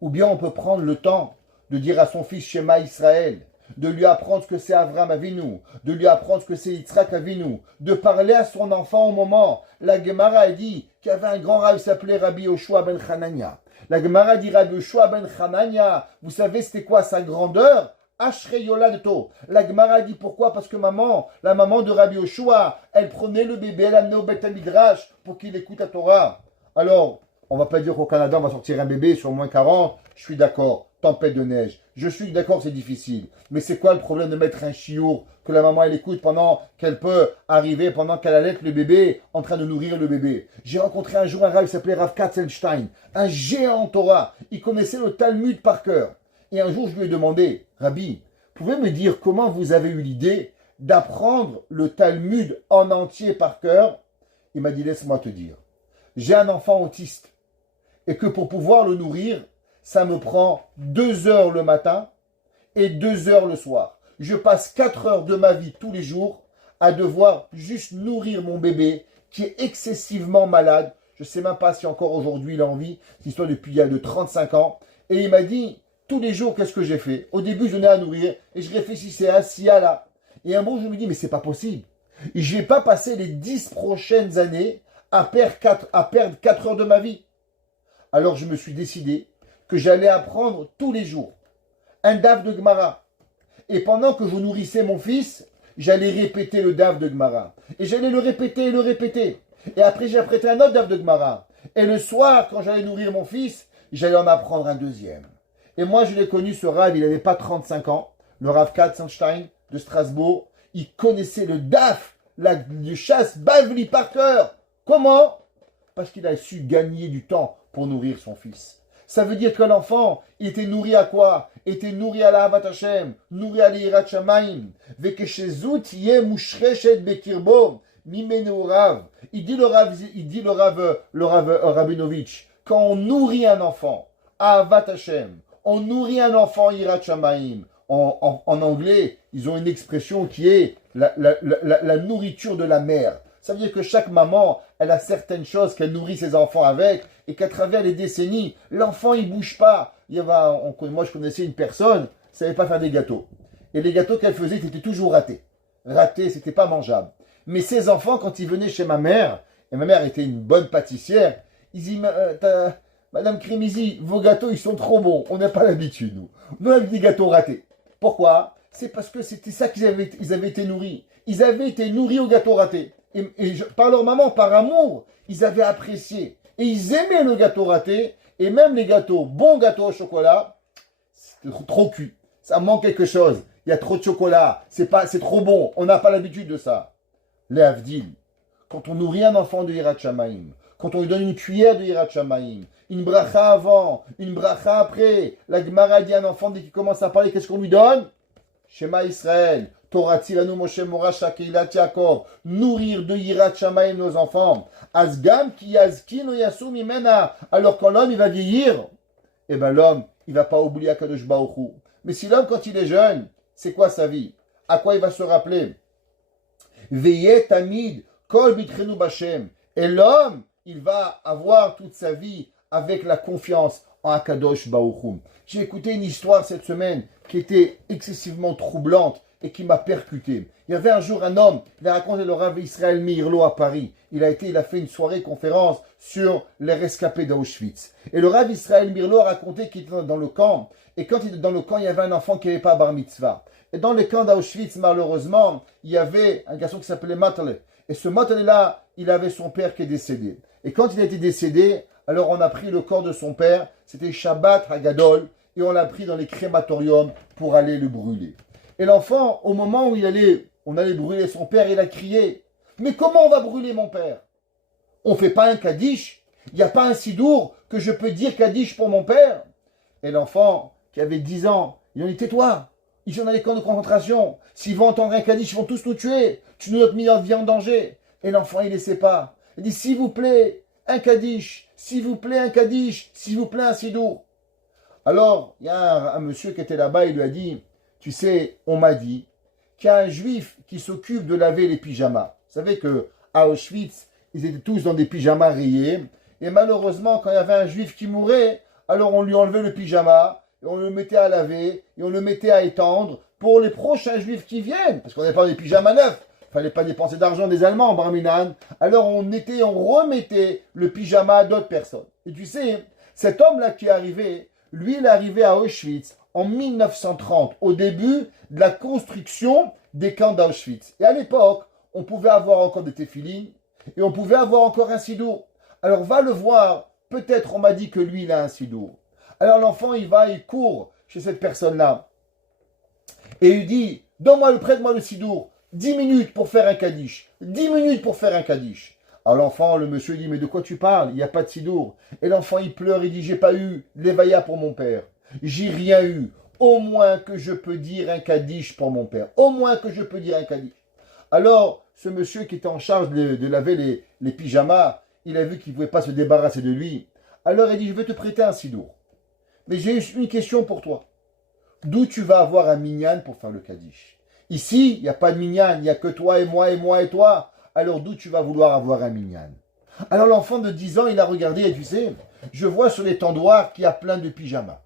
Ou bien on peut prendre le temps de dire à son fils Shema Israël, de lui apprendre ce que c'est Avram Avinu, de lui apprendre ce que c'est Yitzhak Avinu, de parler à son enfant au moment. La Gemara a dit qu'il y avait un grand rave qui s'appelait Rabbi Yoshua ben Hanania. La Gemara dit Rabbi Yoshua ben Hanania, vous savez c'était quoi sa grandeur? Ashrei Yoladeto. La Gemara dit pourquoi? Parce que la maman de Rabbi Yoshua, elle prenait le bébé, elle l'amenait au Beth Midrash pour qu'il écoute la Torah. Alors, on va pas dire qu'au Canada on va sortir un bébé sur moins 40, je suis d'accord, tempête de neige. Je suis d'accord, c'est difficile. Mais c'est quoi le problème de mettre un chiour que la maman elle écoute pendant qu'elle peut arriver, pendant qu'elle allaite le bébé, en train de nourrir le bébé? J'ai rencontré un jour un rav qui s'appelait Rav Katzenstein, un géant en Torah. Il connaissait le Talmud par cœur. Et un jour, je lui ai demandé, Rabbi, pouvez me dire comment vous avez eu l'idée d'apprendre le Talmud en entier par cœur? Il m'a dit, laisse-moi te dire, j'ai un enfant autiste et que pour pouvoir le nourrir, ça me prend 2 heures le matin et 2 heures le soir. Je passe 4 heures de ma vie tous les jours à devoir juste nourrir mon bébé qui est excessivement malade. Je ne sais même pas si encore aujourd'hui il a envie, c'est histoire depuis il y a de 35 ans. Et il m'a dit, tous les jours, qu'est-ce que j'ai fait? Au début, je donnais à nourrir et je réfléchissais à ci, à là. Et un jour, je me dis, mais c'est pas possible. Je ne vais pas passer les 10 prochaines années à perdre 4 heures de ma vie. Alors, je me suis décidé que j'allais apprendre tous les jours un daf de Gemara. Et pendant que je nourrissais mon fils, j'allais répéter le daf de Gemara. Et j'allais le répéter et le répéter. Et après, j'ai apprêté un autre daf de Gemara. Et le soir, quand j'allais nourrir mon fils, j'allais en apprendre un deuxième. Et moi, je l'ai connu, ce Rav, il n'avait pas 35 ans. Le Rav Katzenstein de Strasbourg. Il connaissait le daf, le chasse Bavli par cœur. Comment? Parce qu'il a su gagner du temps pour nourrir son fils. Ça veut dire que l'enfant, il était nourri à quoi? Il était nourri à la Avat Hashem, nourri à l'Irat Shamayim. Vekeshezut yeh mushreshet bekirbo mimenu Rav. Il dit le Rav Rabinovitch, quand on nourrit un enfant à Avat Hashem, on nourrit un enfant Yirat Shamayim. En anglais, ils ont une expression qui est la nourriture de la mère. Ça veut dire que chaque maman, elle a certaines choses qu'elle nourrit ses enfants avec et qu'à travers les décennies, l'enfant, il bouge pas. Moi, je connaissais une personne, elle ne savait pas faire des gâteaux. et les gâteaux qu'elle faisait étaient toujours ratés. Ratés, c'était pas mangeable. Mais ses enfants, quand ils venaient chez ma mère, et ma mère était une bonne pâtissière, ils disaient, Madame Crémizy, vos gâteaux, ils sont trop bons. On n'a pas l'habitude, nous. Nous, on a des gâteaux ratés. Pourquoi? C'est parce que c'était ça qu'ils avaient, ils avaient été nourris. Ils avaient été nourris aux gâteaux ratés. Par leur maman, par amour, ils avaient apprécié. Et ils aimaient le gâteau raté. Et même les gâteaux, bons gâteaux au chocolat, c'est trop cuit. Ça manque quelque chose. Il y a trop de chocolat. C'est trop bon. On n'a pas l'habitude de ça. Les Havdil, quand on nourrit un enfant de Yirat Shamayim, quand on lui donne une cuillère de Yirat Shamayim, une bracha avant, une bracha après, la Gemara dit à un enfant dès qu'il commence à parler, qu'est-ce qu'on lui donne? Shema Israël, Torah Tzilanu Moshe Moracha Keilat Yaakov, nourrir de Yirat Shamayim nos enfants. Asgam ki yazkin yasu mimena. Alors quand l'homme il va vieillir, eh ben l'homme il va pas oublier Akadosh Baruch Hu. Mais si l'homme quand il est jeune, c'est quoi sa vie? À quoi il va se rappeler? Veyet Tamid Kol Bitrenu Bashem. Et l'homme, il va avoir toute sa vie avec la confiance en Akadosh Baruch Hu. J'ai écouté une histoire cette semaine qui était excessivement troublante et qui m'a percuté. Il y avait un jour un homme, il a raconté le Rav Israël Mirlo à Paris. Il a fait une soirée conférence sur les rescapés d'Auschwitz. Et le Rav Israël Mirlo a raconté qu'il était dans le camp. Et quand il était dans le camp, il y avait un enfant qui n'avait pas bar mitzvah. Et dans le camp d'Auschwitz, malheureusement, il y avait un garçon qui s'appelait Matale. Et ce Matale-là, il avait son père qui est décédé. Et quand il a été décédé, alors on a pris le corps de son père, c'était Shabbat Hagadol, et on l'a pris dans les crématoriums pour aller le brûler. Et l'enfant, au moment où on allait brûler son père, il a crié, « Mais comment on va brûler mon père? On ne fait pas un Kaddish? Il n'y a pas un Sidour que je peux dire Kaddish pour mon père ?» Et l'enfant, qui avait 10 ans, il a dit, « Tais-toi, ils sont dans les camps de concentration. S'ils vont entendre un Kaddish, ils vont tous nous tuer. Tu nous notre milliard de vie en danger. » Et l'enfant, il ne laissait pas. Il dit, « S'il vous plaît, un Kaddish. S'il vous plaît, un Kaddish. S'il vous plaît, un Sidour. » Alors, il y a un monsieur qui était là-bas, il lui a dit, « Tu sais, on m'a dit qu'il y a un juif qui s'occupe de laver les pyjamas. » Vous savez qu'à Auschwitz, ils étaient tous dans des pyjamas rayés. Et malheureusement, quand il y avait un juif qui mourait, alors on lui enlevait le pyjama, et on le mettait à laver, et on le mettait à étendre pour les prochains juifs qui viennent. Parce qu'on n'avait pas des pyjamas neufs. Il ne fallait pas dépenser d'argent des Allemands, Barminan. Alors on remettait le pyjama à d'autres personnes. Et tu sais, cet homme-là qui est arrivé, lui, il est arrivé à Auschwitz en 1930, au début de la construction des camps d'Auschwitz. Et à l'époque, on pouvait avoir encore des téphilines, et on pouvait avoir encore un sidour. Alors va le voir, peut-être on m'a dit que lui, il a un sidour. Alors l'enfant, il court chez cette personne-là, et il dit, prête-moi le sidour, 10 minutes pour faire un kaddish, 10 minutes pour faire un kaddish. Alors l'enfant, le monsieur dit, mais de quoi tu parles? Il n'y a pas de sidour. Et l'enfant, il pleure, il dit, j'ai pas eu l'évaïa pour mon père. J'ai rien eu. Au moins que je peux dire un kaddish pour mon père. Au moins que je peux dire un kaddish. Alors, ce monsieur qui était en charge de laver les pyjamas, il a vu qu'il ne pouvait pas se débarrasser de lui. Alors il dit, je vais te prêter un sidour. Mais j'ai une question pour toi. D'où tu vas avoir un minyan pour faire le kaddish? Ici, il n'y a pas de minyan, il n'y a que toi et moi et moi et toi. Alors d'où tu vas vouloir avoir un minyan? Alors l'enfant de 10 ans, il a regardé et tu sais, je vois sur les tendoirs qu'il y a plein de pyjamas.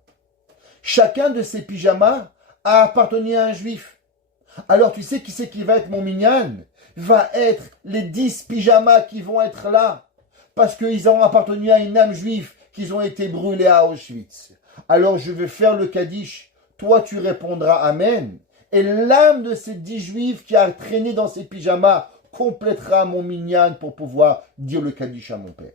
Chacun de ces pyjamas a appartenu à un juif. Alors tu sais qui c'est qui va être mon minyan? Va être les 10 pyjamas qui vont être là. Parce qu'ils ont appartenu à une âme juive, qu'ils ont été brûlés à Auschwitz. Alors je vais faire le kaddish. Toi tu répondras Amen. Et l'âme de ces 10 juifs qui a traîné dans ces pyjamas complétera mon minyan pour pouvoir dire le kaddish à mon père.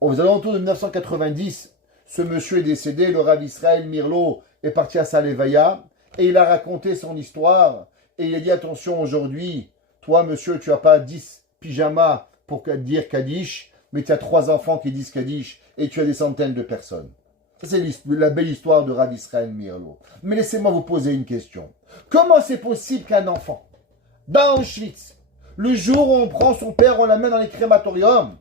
Aux alentours de 1990, ce monsieur est décédé, le Rav Israël Mirlo est parti à Salevaya et il a raconté son histoire et il a dit attention aujourd'hui, toi monsieur tu n'as pas 10 pyjamas pour dire Kaddish, mais tu as 3 enfants qui disent Kaddish et tu as des centaines de personnes. Ça c'est la belle histoire de Rav Israël Mirlo. Mais laissez-moi vous poser une question. Comment c'est possible qu'un enfant, dans Auschwitz, le jour où on prend son père, on l'amène dans les crématoriums,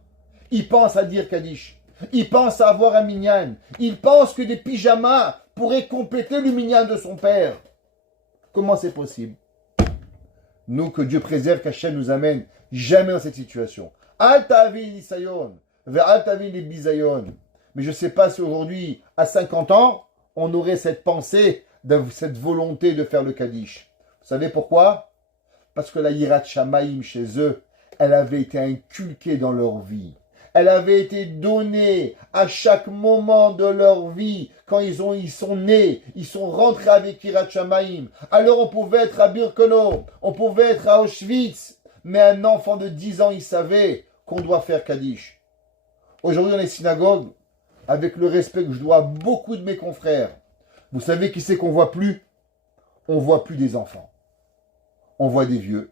il pense à dire Kaddish? Il pense à avoir un minyan. Il pense que des pyjamas pourraient compléter le minyan de son père. Comment c'est possible? Nous, que Dieu préserve, qu'Hachem nous amène jamais dans cette situation. Altavi l'Isayon, vers Altavi les Bisayon. Mais je ne sais pas si aujourd'hui, à 50 ans, on aurait cette pensée cette volonté de faire le Kaddish. Vous savez pourquoi? Parce que la Yirat Shamaïm chez eux, elle avait été inculquée dans leur vie. Elle avait été donnée à chaque moment de leur vie. Quand ils sont nés, ils sont rentrés avec Yirat Shamaïm. Alors on pouvait être à Birkenau, on pouvait être à Auschwitz. Mais un enfant de 10 ans, il savait qu'on doit faire Kaddish. Aujourd'hui, dans les synagogues, avec le respect que je dois à beaucoup de mes confrères, vous savez qui c'est qu'on voit plus? On voit plus des enfants. On voit des vieux.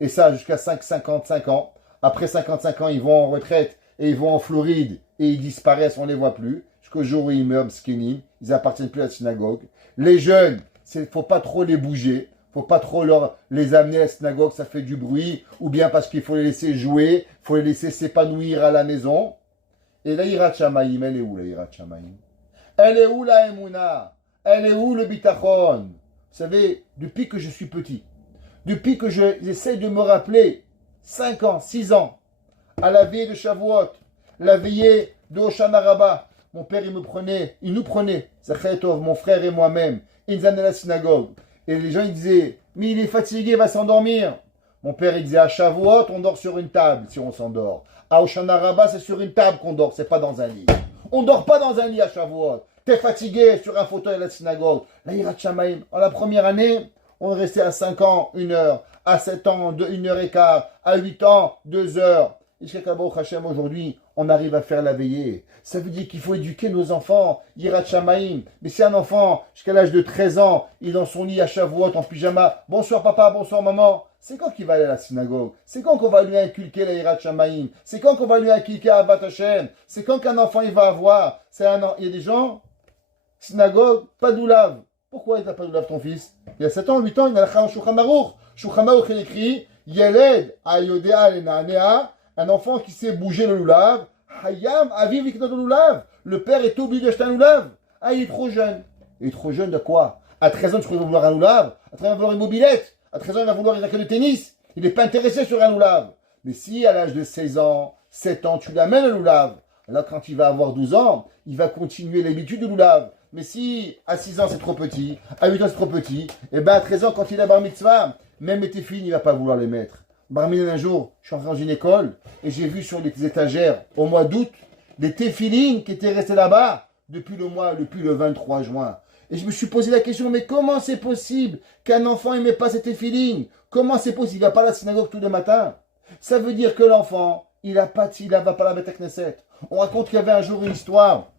Et ça, jusqu'à 55 ans. Après 55 ans, ils vont en retraite et ils vont en Floride et ils disparaissent, on ne les voit plus. Jusqu'au jour où ils meurent, skinny, ils n'appartiennent plus à la synagogue. Les jeunes, il ne faut pas trop les bouger. Il ne faut pas trop les amener à la synagogue, ça fait du bruit. Ou bien parce qu'il faut les laisser jouer, il faut les laisser s'épanouir à la maison. Et la Yirat Shamaïm, elle est où la Yirat Shamaïm? Elle est où la Emouna? Elle est où le bitachon? Vous savez, depuis que je suis petit, depuis que j'essaie de me rappeler, 5 ans, 6 ans, à la veillée de Shavuot, la veillée de Hoshana Rabbah, mon père il nous prenait, Zachetov, mon frère et moi-même, il nous amenait à la synagogue. Et les gens ils disaient, mais il est fatigué, il va s'endormir. Mon père il disait, à Shavuot, on dort sur une table si on s'endort. À Hoshana Rabbah, c'est sur une table qu'on dort, c'est pas dans un lit. On dort pas dans un lit à Shavuot. T'es fatigué sur un fauteuil à la synagogue. La Yirat Shamaïm, en la première année, on est resté à 5 ans, 1 heure. À 7 ans, 1 heure et quart. À 8 ans, 2 heures. Hashem, aujourd'hui, on arrive à faire la veillée. Ça veut dire qu'il faut éduquer nos enfants. Yirat Shamaïm. Mais si un enfant, jusqu'à l'âge de 13 ans, il est dans son lit à Shavuot en pyjama. Bonsoir papa, bonsoir maman. C'est quand qu'il va aller à la synagogue? C'est quand qu'on va lui inculquer la Yirat Shamaïm? C'est quand qu'on va lui inculquer Avat Hashem? C'est quand qu'un enfant il va avoir? Il y a des gens, synagogue, pas d'oulav. Pourquoi il n'a pas d'oulav ton fils? Il y a 7 ans, 8 ans, il a la Shulchan Aruch. Shulchan Aruch il écrit Yeled ayodea lenanea. Un enfant qui sait bouger le loulav, Hayam aviv iknot le loulav. Le père est obligé d'acheter un loulav. Ah, il est trop jeune. Il est trop jeune de quoi? À 13 ans, tu vas vouloir un loulav. À 13 ans, il va vouloir une mobilette. À 13 ans, il va vouloir une raquette de tennis. Il n'est pas intéressé sur un loulav. Mais si à l'âge de 16 ans, 7 ans, tu l'amènes un loulav, alors quand il va avoir 12 ans, il va continuer l'habitude du loulav. Mais si à 6 ans c'est trop petit, à 8 ans c'est trop petit, et bien à 13 ans, quand il a bar mitzvah, même les téfilines, il ne va pas vouloir les mettre. Bar mitzvah, un jour, je suis entré dans une école et j'ai vu sur les étagères au mois d'août des téfilines qui étaient restés là-bas depuis le 23 juin. Et je me suis posé la question, mais comment c'est possible qu'un enfant n'aimait pas ces téfilines? Comment c'est possible? Il ne va pas à la synagogue tous les matins. Ça veut dire que l'enfant, il va pas à la Beth Knesset. On raconte qu'il y avait un jour une histoire.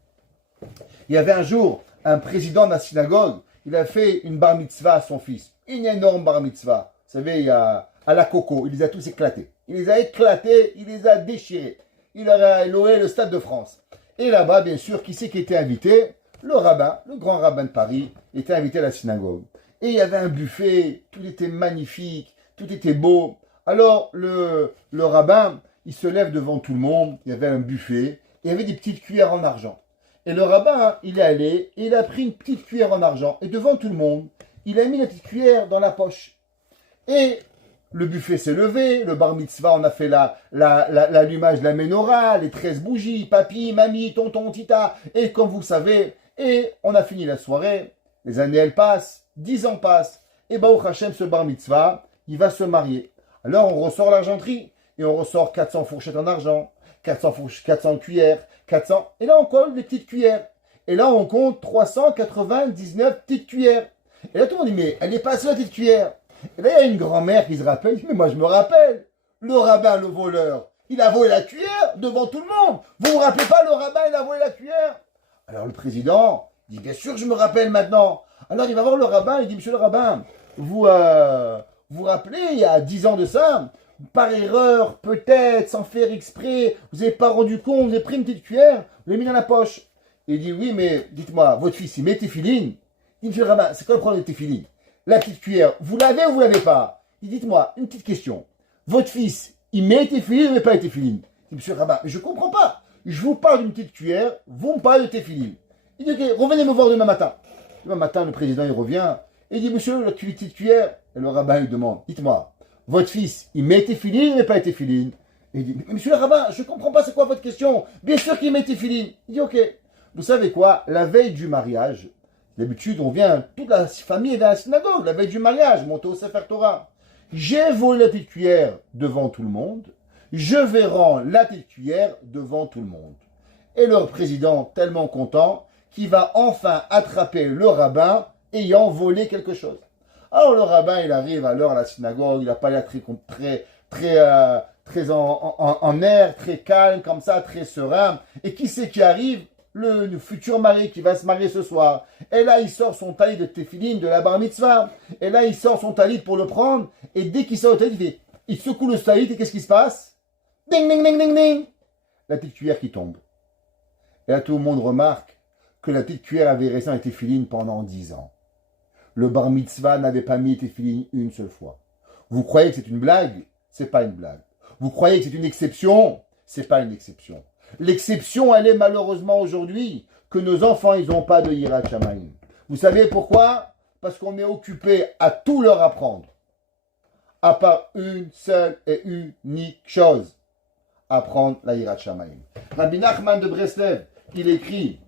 Il y avait un jour un président de la synagogue, il a fait une bar mitzvah à son fils. Une énorme bar mitzvah. Vous savez, il y a à la coco, il les a tous éclatés. Il les a éclatés, il les a déchirés. Il a loué le Stade de France. Et là-bas, bien sûr, qui c'est qui était invité? Le rabbin, le grand rabbin de Paris, était invité à la synagogue. Et il y avait un buffet, tout était magnifique, tout était beau. Alors, le rabbin, il se lève devant tout le monde, il y avait un buffet, il y avait des petites cuillères en argent. Et le rabbin, il est allé, et il a pris une petite cuillère en argent, et devant tout le monde, il a mis la petite cuillère dans la poche. Et le buffet s'est levé, le bar mitzvah, on a fait l'allumage de la menorah, les 13 bougies, papy, mamie, tonton, tita, et comme vous le savez, et on a fini la soirée, les années elles passent, 10 ans passent, et Baruch Hashem, ce bar mitzvah, il va se marier. Alors on ressort l'argenterie, et on ressort 400 fourchettes en argent, 400 cuillères, 400, et là on colle les petites cuillères. Et là on compte 399 petites cuillères. Et là tout le monde dit, mais elle est pas seule la petite cuillère. Et là il y a une grand-mère qui se rappelle, mais moi je me rappelle, le rabbin, le voleur, il a volé la cuillère devant tout le monde. Vous vous rappelez pas, le rabbin, il a volé la cuillère? Alors le président dit, bien sûr que je me rappelle maintenant. Alors il va voir le rabbin, il dit, monsieur le rabbin, vous vous rappelez, il y a 10 ans de ça, par erreur, peut-être, sans faire exprès, vous n'avez pas rendu compte, vous avez pris une petite cuillère, vous l'avez mis dans la poche. Et il dit, oui, mais dites-moi, votre fils, il met téfilines? Il dit, monsieur le rabbin, c'est quoi le problème des téfilines? La petite cuillère, vous l'avez ou vous l'avez pas? Il dit, dites-moi, une petite question. Votre fils, il met téfilines ou il met pas téfilines? Il dit, monsieur le rabbin, mais je comprends pas. Je vous parle d'une petite cuillère, vous me parlez de téfilines. Il dit, ok, revenez me voir demain matin. Demain matin, le président, il revient, et il dit, monsieur, la petite cuillère. Et le rabbin lui demande, dites-moi, votre fils, il met téfilines ou il met pas téfilines? Et il dit, mais monsieur le rabbin, je comprends pas, c'est quoi votre question? Bien sûr qu'il met téfilines. Il dit, ok. Vous savez quoi? La veille du mariage, D'habitude, toute la famille vient à la synagogue, la veille du mariage, monter au Sefer Torah. J'ai volé la petite cuillère devant tout le monde, je vais rendre la petite cuillère devant tout le monde. Et le président, tellement content, qu'il va enfin attraper le rabbin ayant volé quelque chose. Alors le rabbin, il arrive à l'heure à la synagogue, il n'a pas l'air très en air, très calme, comme ça, très serein. Et qui c'est qui arrive? Le futur mari qui va se marier ce soir. Et là, il sort son talit de tefilin, de la bar mitzvah. Et là, il sort son talit pour le prendre. Et dès qu'il sort le talit, il secoue le talit. Et qu'est-ce qui se passe? Ding, ding, ding, ding, ding. La petite cuillère qui tombe. Et là, tout le monde remarque que la petite cuillère avait resté en tefilin pendant 10 ans. Le bar mitzvah n'avait pas mis tefilin une seule fois. Vous croyez que c'est une blague? C'est pas une blague. Vous croyez que c'est une exception? C'est pas une exception. L'exception, elle est malheureusement aujourd'hui que nos enfants, ils n'ont pas de Yirat Shamayim. Vous savez pourquoi? Parce qu'on est occupé à tout leur apprendre. À part une seule et unique chose. Apprendre la Yirat Shamayim. Rabbi Nachman de Breslev, il écrit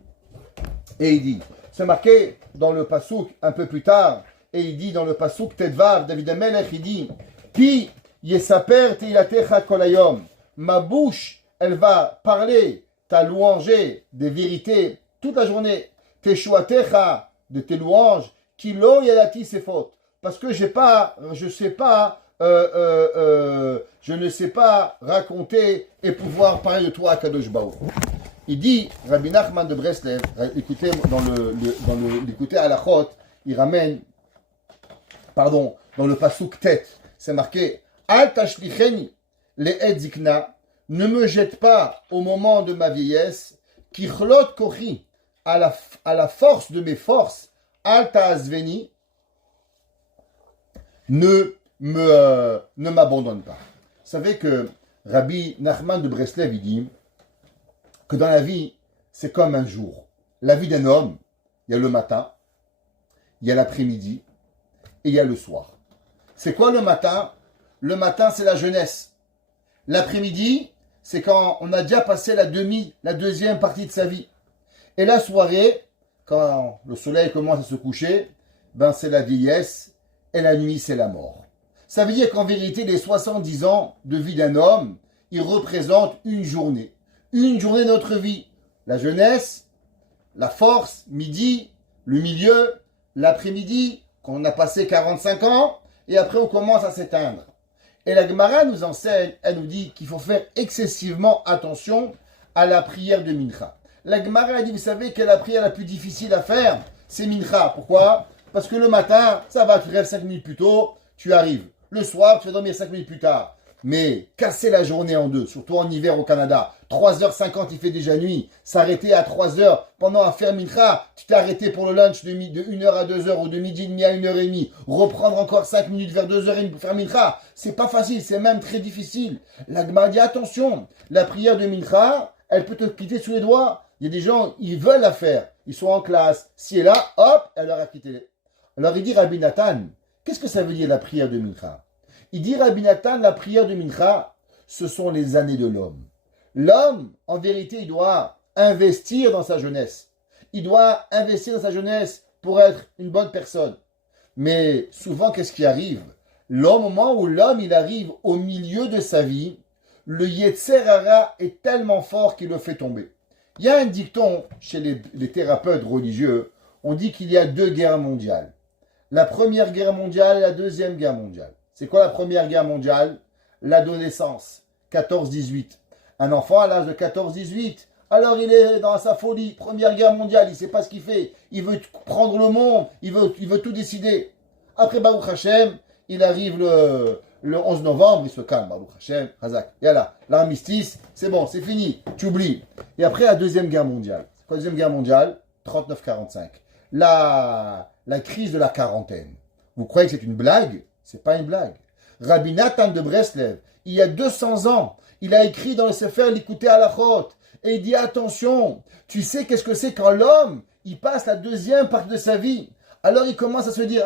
et il dit, c'est marqué dans le Passouk un peu plus tard, et il dit dans le Passouk Tedvav, David Amelech, il dit, Pi yesaper teilatecha kolayom, ma bouche, elle va parler, ta louanger des vérités toute la journée. Teshuatecha, de tes louanges, kilo yadati sefot. Parce que je ne sais pas raconter et pouvoir parler de toi à Kadosh Baruch. Il dit, Rabbi Nachman de Breslev, écoutez l'écoutez à la chôte, il ramène, dans le Passouk tête, c'est marqué, Al tashlicheni le'ed zikna, ne me jette pas au moment de ma vieillesse, qui chlot kochi, à la force de mes forces, al ta'azveni, ne m'abandonne pas. Vous savez que Rabbi Nachman de Breslev, il dit que dans la vie, c'est comme un jour. La vie d'un homme, il y a le matin, il y a l'après-midi et il y a le soir. C'est quoi le matin? Le matin, c'est la jeunesse. L'après-midi, c'est quand on a déjà passé la deuxième partie de sa vie. Et la soirée, quand le soleil commence à se coucher, c'est la vieillesse et la nuit, c'est la mort. Ça veut dire qu'en vérité, les 70 ans de vie d'un homme, ils représentent une journée. Une journée de notre vie. La jeunesse, la force, midi, le milieu, l'après-midi, quand on a passé 45 ans, et après on commence à s'éteindre. Et la Gemara nous enseigne, elle nous dit qu'il faut faire excessivement attention à la prière de Mincha. La Gemara dit, vous savez quelle est la prière la plus difficile à faire? C'est Mincha. Pourquoi? Parce que le matin, ça va, tu rêves 5 minutes plus tôt, tu arrives. Le soir, tu vas dormir 5 minutes plus tard. Mais casser la journée en deux, surtout en hiver au Canada, 3h50 il fait déjà nuit, s'arrêter à 3h pendant à faire Mincha, tu t'es arrêté pour le lunch de 1h à 2h ou de midi et demi à 1h30, reprendre encore 5 minutes vers 2h pour faire Mincha, c'est pas facile, c'est même très difficile. La Gemara dit attention, la prière de Mincha, elle peut te quitter sous les doigts. Il y a des gens, ils veulent la faire, ils sont en classe, si elle est là, hop, elle leur a quitté. Alors il dit Rabbi Nathan, qu'est-ce que ça veut dire la prière de Mincha? Il dit Rabbi Nathan, la prière de Mincha, ce sont les années de l'homme. L'homme, en vérité, il doit investir dans sa jeunesse. Il doit investir dans sa jeunesse pour être une bonne personne. Mais souvent, qu'est-ce qui arrive? Au moment où l'homme, il arrive au milieu de sa vie, le Yetzer Hara est tellement fort qu'il le fait tomber. Il y a un dicton chez les thérapeutes religieux, on dit qu'il y a 2 guerres mondiales. La première guerre mondiale et la deuxième guerre mondiale. C'est quoi la première guerre mondiale? L'adolescence, 14-18. Un enfant à l'âge de 14-18, alors il est dans sa folie. Première guerre mondiale, il ne sait pas ce qu'il fait. Il veut prendre le monde, il veut tout décider. Après Baruch Hashem, il arrive le 11 novembre, il se calme, Baruch Hashem, Hazak. Et là, l'armistice, c'est bon, c'est fini, tu oublies. Et après la deuxième guerre mondiale. C'est quoi la deuxième guerre mondiale? 39-45. La crise de la quarantaine. Vous croyez que c'est une blague? C'est pas une blague. Rabbi Nathan de Breslev, il y a 200 ans, il a écrit dans le Sefer Likutei Halachot, et il dit attention, tu sais qu'est-ce que c'est quand l'homme, il passe la deuxième partie de sa vie. Alors il commence à se dire,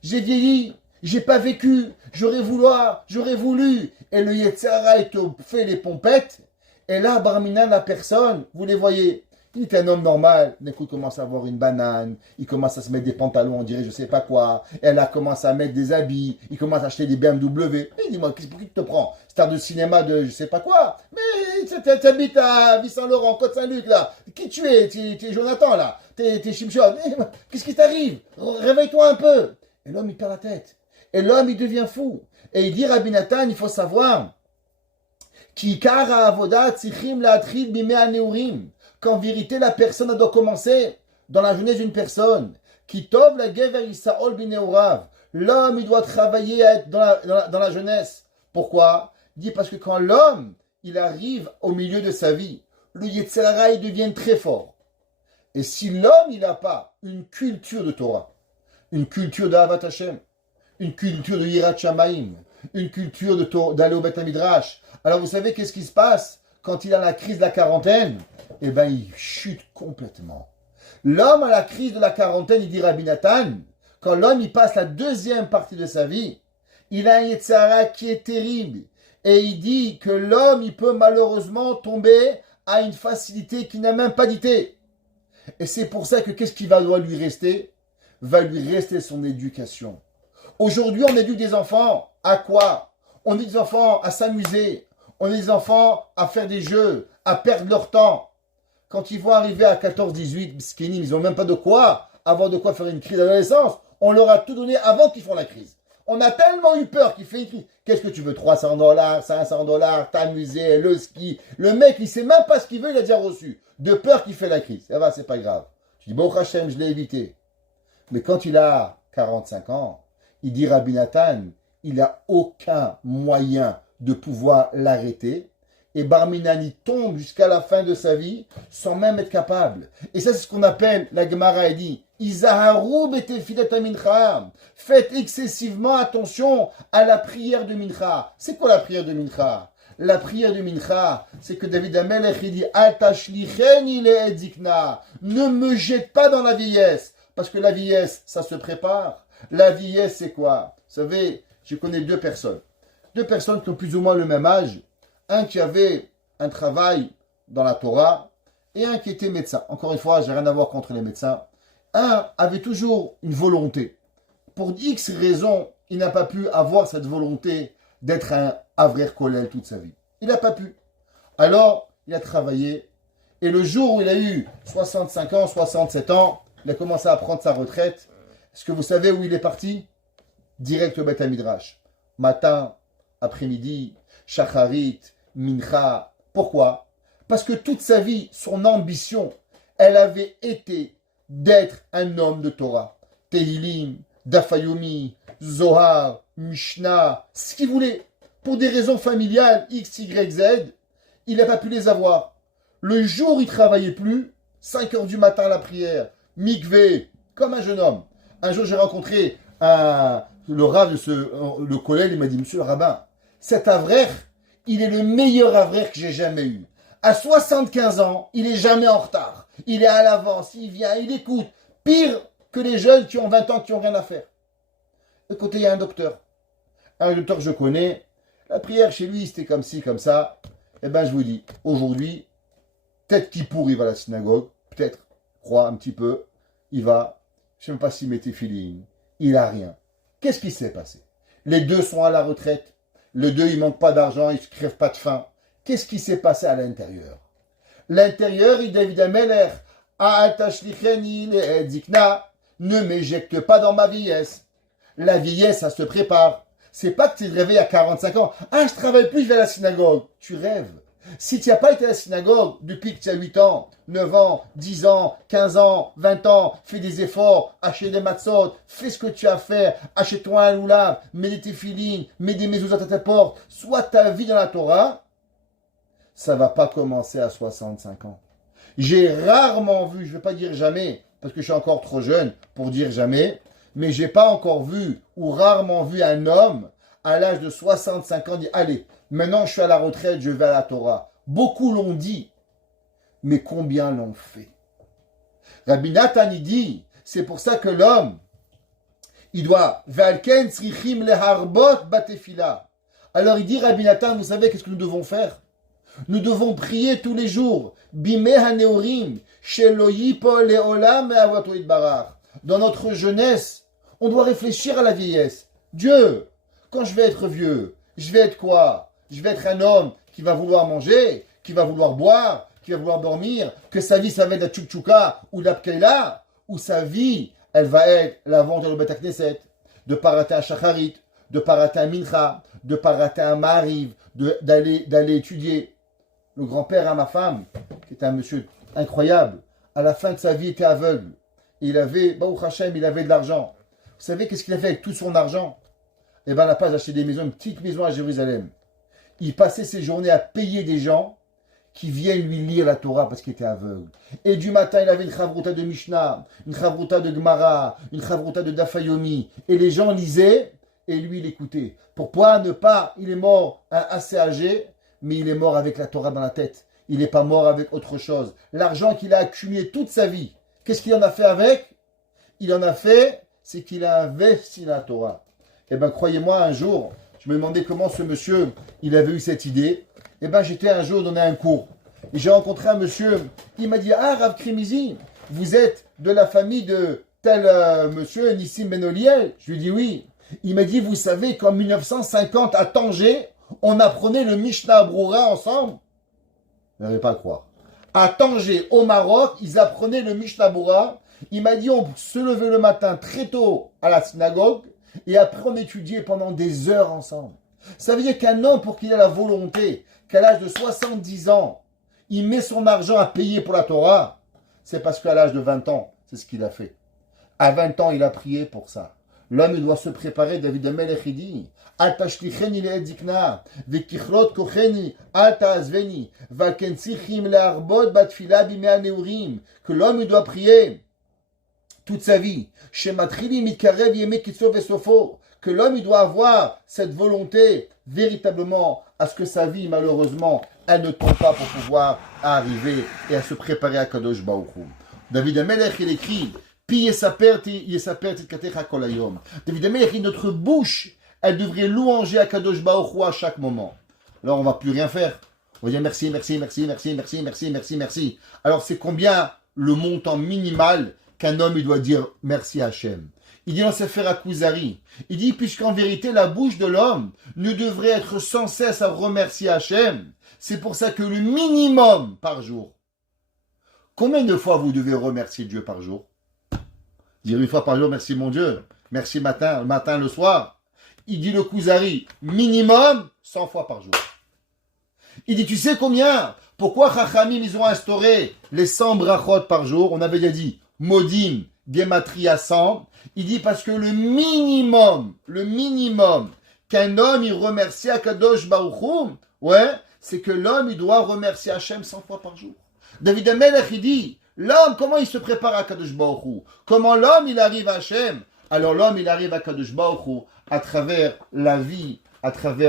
j'ai vieilli, j'ai pas vécu, j'aurais voulu. Et le Yetzer Hara, il te fait les pompettes. Et là, Barminan, la personne, vous les voyez, Il est un homme normal. D'un coup, il commence à avoir une banane. Il commence à se mettre des pantalons, on dirait je sais pas quoi. Elle a commencé à mettre des habits. Il commence à acheter des BMW. Mais dis-moi, pour qui tu te prends? Star de cinéma de je sais pas quoi. Mais tu habites à Ville-Saint-Laurent, Côte-Saint-Luc, là. Qui tu es? Tu es Jonathan, là. T'es Shimshon. Qu'est-ce qui t'arrive? Réveille-toi un peu. Et l'homme, il perd la tête. Et l'homme, il devient fou. Et il dit, Rabbi Nathan, il faut savoir qu'en vérité, la personne doit commencer dans la jeunesse d'une personne. L'homme, il doit travailler à être dans la jeunesse. Pourquoi? Il dit parce que quand l'homme, il arrive au milieu de sa vie, le Yetzer Hara, il devient très fort. Et si l'homme, il n'a pas une culture de Torah, une culture d'Avat Hashem, une culture de Yirat Shamayim, une culture d'aller au Beth Midrash. Alors vous savez qu'est-ce qui se passe quand il a la crise de la quarantaine? Eh bien, il chute complètement. L'homme à la crise de la quarantaine, il dit Rabbi Nathan, quand l'homme il passe la deuxième partie de sa vie, il a un Yetzer Hara qui est terrible. Et il dit que l'homme, il peut malheureusement tomber à une facilité qui n'a même pas d'idée. Et c'est pour ça que qu'est-ce qui doit lui rester? Va lui rester son éducation. Aujourd'hui, on éduque des enfants à quoi? On éduque des enfants à s'amuser. On éduque des enfants à faire des jeux, à perdre leur temps. Quand ils vont arriver à 14-18, skinny, ils n'ont même pas de quoi avoir de quoi faire une crise d'adolescence. On leur a tout donné avant qu'ils font la crise. On a tellement eu peur qu'il fait une crise. Qu'est-ce que tu veux? $300, $500, t'amuser, le ski. Le mec, il sait même pas ce qu'il veut, il a déjà reçu. De peur qu'il fait la crise. Ça va, c'est pas grave. Tu dis, bon, Hachem, je l'ai évité. Mais quand il a 45 ans, il dit Rabbi Nathan, il n'a aucun moyen de pouvoir l'arrêter. Et Barminan, il tombe jusqu'à la fin de sa vie sans même être capable. Et ça, c'est ce qu'on appelle, la Gemara, elle dit, Izaharu betefilat mincha. Faites excessivement attention à la prière de Mincha. C'est quoi la prière de Mincha? La prière de Mincha, c'est que David Amelech, il dit, Al tashlicheni le'edzikna. Ne me jette pas dans la vieillesse. Parce que la vieillesse, ça se prépare. La vieillesse, c'est quoi? Vous savez, je connais deux personnes. Deux personnes qui ont plus ou moins le même âge. Un qui avait un travail dans la Torah et un qui était médecin. Encore une fois, j'ai rien à voir contre les médecins. Un avait toujours une volonté. Pour X raisons, il n'a pas pu avoir cette volonté d'être un Avrer Kollel toute sa vie. Il n'a pas pu. Alors, il a travaillé. Et le jour où il a eu 65 ans, 67 ans, il a commencé à prendre sa retraite. Est-ce que vous savez où il est parti? Direct au Beth Midrash. Matin, après-midi, Shacharit, Mincha. Pourquoi? Parce que toute sa vie, son ambition, elle avait été d'être un homme de Torah. Tehilim, Dafayomi, Zohar, Mishnah, ce qu'il voulait. Pour des raisons familiales, X, Y, Z, il n'a pas pu les avoir. Le jour où il ne travaillait plus, 5 heures du matin à la prière, mikvé, comme un jeune homme. Un jour, j'ai rencontré le rav de le collègue, il m'a dit, monsieur le rabbin, cet avraire, il est le meilleur avraire que j'ai jamais eu. À 75 ans, il est jamais en retard. Il est à l'avance, il vient, il écoute. Pire que les jeunes qui ont 20 ans, qui n'ont rien à faire. De côté, il y a un docteur. Un docteur que je connais. La prière chez lui, c'était comme ci, comme ça. Eh bien, je vous dis, aujourd'hui, peut-être qu'il pourrit, il va à la synagogue. Peut-être, crois un petit peu. Il va. Je ne sais même pas s'il met tefilin. Il n'a rien. Qu'est-ce qui s'est passé? Les deux sont à la retraite. Les deux, ils ne manquent pas d'argent, ils ne se crèvent pas de faim. Qu'est-ce qui s'est passé à l'intérieur? L'intérieur, il David Ameler, ne m'éjecte pas dans ma vieillesse. La vieillesse, ça se prépare. C'est pas que tu te réveilles à 45 ans. Ah, je travaille plus, je vais à la synagogue. Tu rêves. Si tu n'as pas été à la synagogue depuis que tu as 8 ans, 9 ans, 10 ans, 15 ans, 20 ans, fais des efforts, achète des matzot, fais ce que tu as à faire, achète-toi un loulav, mets des téfilines, mets des mezuzot à ta porte, soit ta vie dans la Torah, ça va pas commencer à 65 ans. J'ai rarement vu, je ne vais pas dire jamais, parce que je suis encore trop jeune pour dire jamais, mais j'ai pas encore vu ou rarement vu un homme à l'âge de 65 ans dire, allez, maintenant je suis à la retraite, je vais à la Torah. Beaucoup l'ont dit, mais combien l'ont fait? Rabbi Nathan il dit, c'est pour ça que l'homme, il doit, Valken tzrichim leharbot batefila. Alors il dit, Rabbi Nathan, vous savez qu'est-ce que nous devons faire? Nous devons prier tous les jours. Bimeh haneorim, shelo yipo leolam me'avoto itbarach. Dans notre jeunesse, on doit réfléchir à la vieillesse. Dieu, quand je vais être vieux, je vais être quoi? Je vais être un homme qui va vouloir manger, qui va vouloir boire, qui va vouloir dormir, que sa vie, ça va être la tchoukchouka ou la pkeila, ou sa vie, elle va être la vente de Beth Knesset, de pas rater un shacharit, de pas rater un mincha, de pas rater un mariv, d'aller étudier. Le grand-père à ma femme, qui était un monsieur incroyable, à la fin de sa vie était aveugle. Et il avait, Baruch Hashem, il avait de l'argent. Vous savez qu'est-ce qu'il a fait avec tout son argent? Eh bien, il n'a pas acheté des maisons, une petite maison à Jérusalem. Il passait ses journées à payer des gens qui viennent lui lire la Torah parce qu'il était aveugle. Et du matin, il avait une chavruta de Mishnah, une chavruta de Gemara, une chavruta de Dafayomi. Et les gens lisaient et lui, il écoutait. Pourquoi ne pas? Il est mort assez âgé, mais il est mort avec la Torah dans la tête. Il n'est pas mort avec autre chose. L'argent qu'il a accumulé toute sa vie, qu'est-ce qu'il en a fait avec? Il en a fait, c'est qu'il a investi la Torah. Eh bien, croyez-moi, un jour, je me demandais comment ce monsieur, il avait eu cette idée. Eh bien, j'étais un jour donné un cours. Et j'ai rencontré un monsieur, il m'a dit, ah, Rav Krimizi, vous êtes de la famille de tel monsieur, Nissim Ben Oliel? Je lui dis oui. Il m'a dit, vous savez qu'en 1950, à Tanger, on apprenait le Mishnah Broura ensemble? Vous n'arrivez pas à croire. À Tanger, au Maroc, ils apprenaient le Mishnah Broura. Il m'a dit, on se levait le matin très tôt à la synagogue, et après on étudiait pendant des heures ensemble. Ça veut dire qu'un homme, pour qu'il ait la volonté, qu'à l'âge de 70 ans, il met son argent à payer pour la Torah, c'est parce qu'à l'âge de 20 ans, c'est ce qu'il a fait. À 20 ans, il a prié pour ça. L'homme, il doit se préparer. David Amelech, il dit, Al tashlicheni le'edzikna, vekichlot kocheni, al ta'azveni, vakensichim le'arbot batfila bimea neurim, que l'homme, il doit prier toute sa vie. Shematrili mitkarev yeme kitso vesofo, que l'homme, il doit avoir cette volonté véritablement à ce que sa vie, malheureusement, elle ne tombe pas pour pouvoir arriver et à se préparer à Kadosh Baruch Hu. David Amelech, il écrit, David Amelech, notre bouche, elle devrait louanger à Kadosh Baruch Hu à chaque moment. Alors on va plus rien faire. On va dire merci, merci, merci, merci, merci, merci, merci, merci. Alors c'est combien le montant minimal qu'un homme il doit dire merci à Hachem? Il dit dans Sefer HaKuzari, il dit puisqu'en vérité la bouche de l'homme ne devrait être sans cesse à remercier Hachem. C'est pour ça que le minimum par jour. Combien de fois vous devez remercier Dieu par jour? Dire une fois par jour, merci mon Dieu. Merci matin, le soir. Il dit le Kuzari, minimum 100 fois par jour. Il dit, tu sais combien? Pourquoi Chachamim, ils ont instauré les 100 brachot par jour? On avait déjà dit, Modim, Gematria 100. Il dit parce que le minimum qu'un homme, il remercie à Kadosh Baruch Hu, ouais, c'est que l'homme, il doit remercier Hachem 100 fois par jour. David Amelech, il dit, l'homme, comment il se prépare à Kadosh Baruch Hu? Comment l'homme, il arrive à Hachem? Alors l'homme, il arrive à Kadosh Baruch Hu à travers la vie,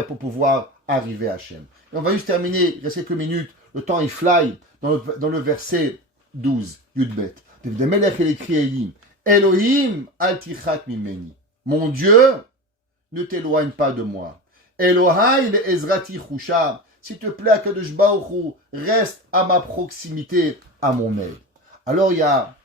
pour pouvoir arriver à Hachem. Et on va juste terminer, il reste quelques minutes, le temps il fly, dans le verset 12, Yudbet. David Amelech, il écrit et il dit, Elohim al tichak mimeni. Mon Dieu, ne t'éloigne pas de moi. Elohai le ezrati chusha. S'il te plaît, Kadosh Baruch Hu, reste à ma proximité, à mon aide. Alors il y a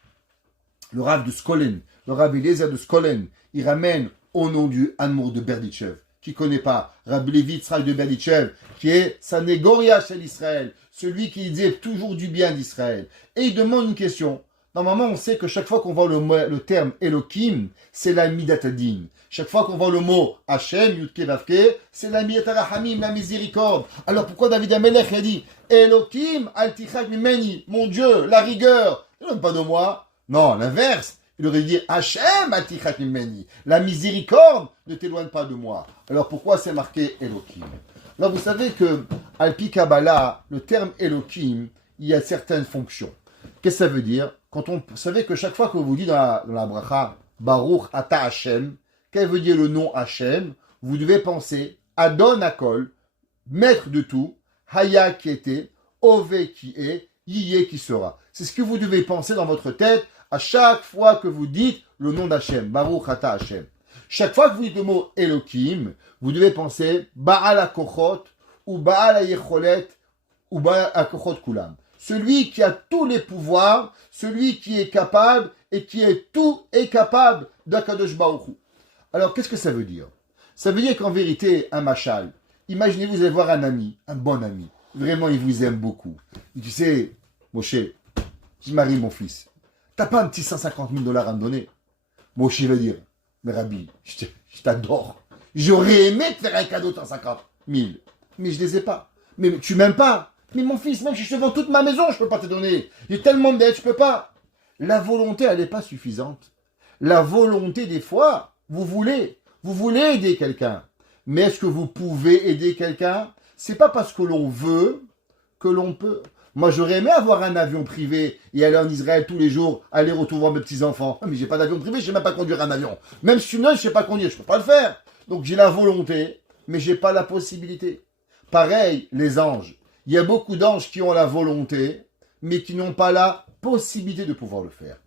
le Rav de Skolen, le Rabbi Eliezer de Skolen, il ramène au nom du Admour de Berditchev. Qui ne connaît pas Rabbi Levi Yitzhak de Berditchev, qui est Sanégoria chez l'Israël, celui qui dit toujours du bien d'Israël. Et il demande une question. Normalement, on sait que chaque fois qu'on voit le terme Elohim, c'est la Midatadin. Chaque fois qu'on voit le mot Hachem, Yudke Vavke, c'est la Midatarahamim, la miséricorde. Alors pourquoi David Amelech a dit Elohim al tichak mimeni, mon Dieu, la rigueur, ne donne pas de moi. Non, l'inverse. Il aurait dit Hachem al tichak mimeni, la miséricorde ne t'éloigne pas de moi. Alors pourquoi c'est marqué Elohim? Alors vous savez que Alpi Kabbalah, le terme Elohim, il y a certaines fonctions. Qu'est-ce que ça veut dire? Vous savez que chaque fois que vous dites dans la bracha, Baruch Ata Hashem, quel veut dire le nom Hashem? Vous devez penser Adon Akol, maître de tout, Haya qui était, Ove qui est, Yiyé qui sera. C'est ce que vous devez penser dans votre tête à chaque fois que vous dites le nom d'Hashem, Baruch Ata Hashem. Chaque fois que vous dites le mot Elohim, vous devez penser Baal HaKochot ou Baal HaYecholet ou ba akochot kulam. Celui qui a tous les pouvoirs, celui qui est capable et qui est tout est capable d'Akadosh Baruch Hu. Alors, qu'est-ce que ça veut dire? Ça veut dire qu'en vérité, un machal, imaginez vous allez voir un ami, un bon ami, vraiment il vous aime beaucoup. Et tu sais, Moshe, je marie mon fils. T'as pas un petit 150 000 $ à me donner? Moshe va dire, mais Rabbi, je t'adore. J'aurais aimé te faire un cadeau de 150 000, mais je les ai pas. Mais tu m'aimes pas. Mais mon fils, même si je te vends toute ma maison, je peux pas te donner. J'ai tellement de dettes, je peux pas. La volonté, elle n'est pas suffisante. La volonté, des fois, vous voulez aider quelqu'un. Mais est-ce que vous pouvez aider quelqu'un? C'est pas parce que l'on veut que l'on peut. Moi, j'aurais aimé avoir un avion privé et aller en Israël tous les jours, aller-retour voir mes petits-enfants. Mais j'ai pas d'avion privé, je sais même pas conduire un avion. Même si je sais pas conduire, je peux pas le faire. Donc j'ai la volonté, mais j'ai pas la possibilité. Pareil, les anges. Il y a beaucoup d'anges qui ont la volonté, mais qui n'ont pas la possibilité de pouvoir le faire.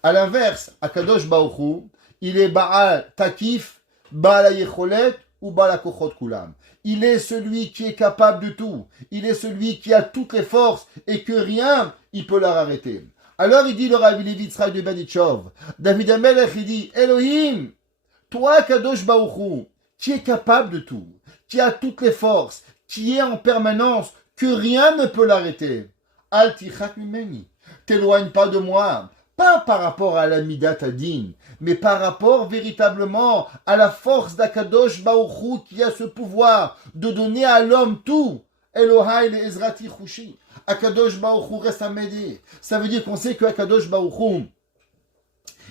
À l'inverse, Akadosh Baruch Hu, il est Baal Takif, Baal Yecholet ou Baal Kochot Kulam. Il est celui qui est capable de tout. Il est celui qui a toutes les forces et que rien, il peut leur arrêter. Alors il dit le Rabbi Levi Yitzhak de Benichov, David Amelech, il dit, Elohim, toi Kadosh Baruch Hu, qui est capable de tout, qui a toutes les forces, qui est en permanence, que rien ne peut l'arrêter. Al tichak mimeni, t'éloigne pas de moi, pas par rapport à la midat adin, mais par rapport véritablement à la force d'Akadosh Baruch Hu qui a ce pouvoir de donner à l'homme tout. Elohai le Ezrati Chushi. Akadosh Baruch Hu reste à m'aider. Ça veut dire qu'on sait que Akadosh Baruch Hu,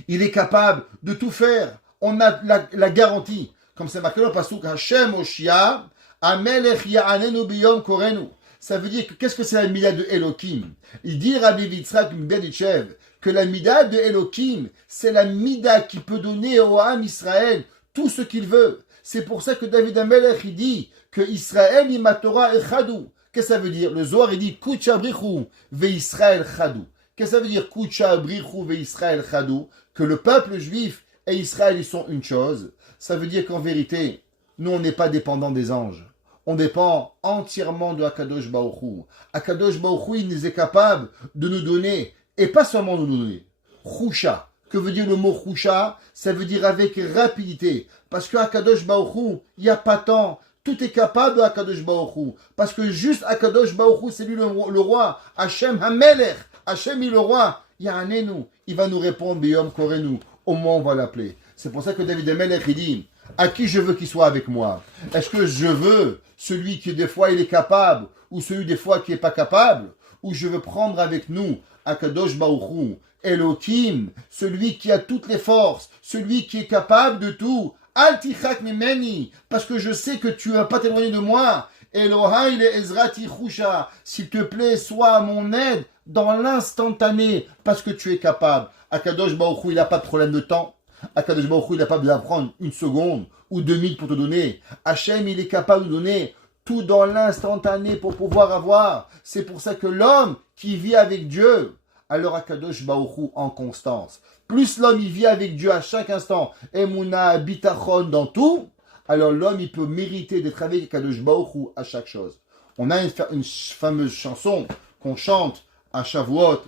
il est capable de tout faire. On a la garantie. Comme c'est marqué dans le pasuk Hashem Oshia, Amelech Ya'anenu Biyom Korenu. Ça veut dire que qu'est-ce que c'est la mida de Elohim? Il dit Rabbi Yitzhak Benichev que la mida de Elohim, c'est la mida qui peut donner au Ham Israël tout ce qu'il veut. C'est pour ça que David Amelech il dit que Israël imatora echadu. Qu'est-ce que ça veut dire? Le Zohar il dit Kucha brichu ve Israël chadu. Qu'est-ce que ça veut dire Kucha brichu ve Israël chadu? Que le peuple juif et Israël ils sont une chose. Ça veut dire qu'en vérité, nous on n'est pas dépendants des anges. On dépend entièrement de Akadosh Baruch Hu. Akadosh Baruch Hu, il nous est capable de nous donner, et pas seulement de nous donner, Chusha. Que veut dire le mot Chusha? Ça veut dire avec rapidité. Parce que Akadosh Baruch Hu, il n'y a pas tant. Tout est capable de Akadosh Baruch Hu. Parce que juste Akadosh Baruch Hu, c'est lui le roi. Hashem Hamelech. Hashem est le roi. Ya'anenu. Il va nous répondre, Biyom Korenu. Au moins, on va l'appeler. C'est pour ça que David Amelech, il dit, à qui je veux qu'il soit avec moi? Est-ce que je veux celui qui des fois il est capable ou celui des fois qui n'est pas capable? Ou je veux prendre avec nous Akadosh Baruch Hu, Elohim, celui qui a toutes les forces, celui qui est capable de tout. Al tichak mimeni, parce que je sais que tu ne vas pas t'éloigner de moi. Elohai le Ezrati Chusha, s'il te plaît, sois à mon aide dans l'instantané, parce que tu es capable. Akadosh Baruch Hu, il n'a pas de problème de temps. Akadosh Baruch Hu, il n'a pas besoin de prendre une seconde ou 2 minutes pour te donner. Hachem, il est capable de donner tout dans l'instantané pour pouvoir avoir. C'est pour ça que l'homme qui vit avec Dieu, alors Akadosh Baruch Hu en constance. Plus l'homme, il vit avec Dieu à chaque instant, Emouna, Bitachon, dans tout, alors l'homme, il peut mériter d'être avec Akadosh Baruch Hu à chaque chose. On a une fameuse chanson qu'on chante à Shavuot,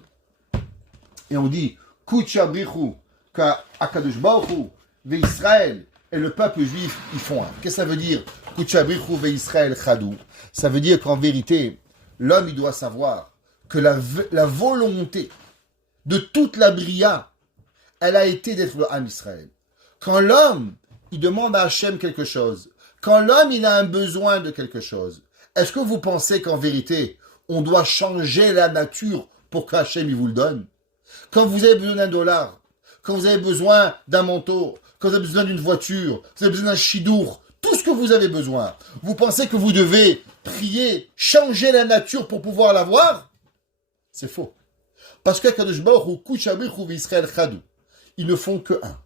et on dit, Kucha Brichu, Akadosh Baruch Hu, ve Israël, et le peuple juif, ils font un. Qu'est-ce que ça veut dire? Kuchabrichu ve Israël chadou. Ça veut dire qu'en vérité, l'homme, il doit savoir que la volonté de toute la bria, elle a été d'être le Ham Israël. Quand l'homme, il demande à Hachem quelque chose, quand l'homme, il a un besoin de quelque chose, est-ce que vous pensez qu'en vérité, on doit changer la nature pour qu'Hachem, il vous le donne? Quand vous avez besoin d$1, quand vous avez besoin d'un manteau, quand vous avez besoin d'une voiture, vous avez besoin d'un chidour, tout ce que vous avez besoin, vous pensez que vous devez prier, changer la nature pour pouvoir l'avoir? C'est faux. Parce qu'Akadosh Baruch Hu, Kuchabrichu Israël Chadou, ils ne font que un.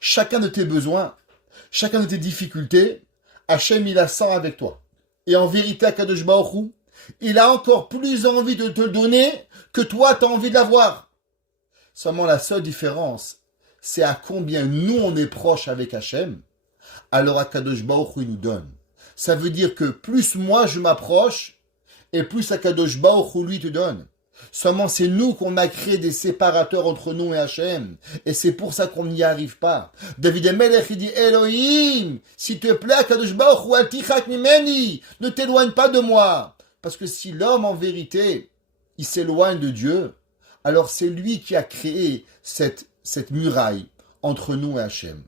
Chacun de tes besoins, chacun de tes difficultés, Hachem, il a 100 avec toi. Et en vérité, Akadosh Baruch Hu, il a encore plus envie de te le donner que toi, tu as envie de l'avoir. Seulement la seule différence, c'est à combien nous on est proche avec Hachem, alors Akadosh Baruch Hu il nous donne. Ça veut dire que plus moi je m'approche, et plus Akadosh Baruch Hu lui te donne. Seulement c'est nous qu'on a créé des séparateurs entre nous et Hachem. Et c'est pour ça qu'on n'y arrive pas. David Amelech il dit Elohim, s'il te plaît, Akadosh Baruch Hu al tichak mimeni, ne t'éloigne pas de moi. Parce que si l'homme en vérité, il s'éloigne de Dieu, alors c'est lui qui a créé cette muraille entre nous et Hachem.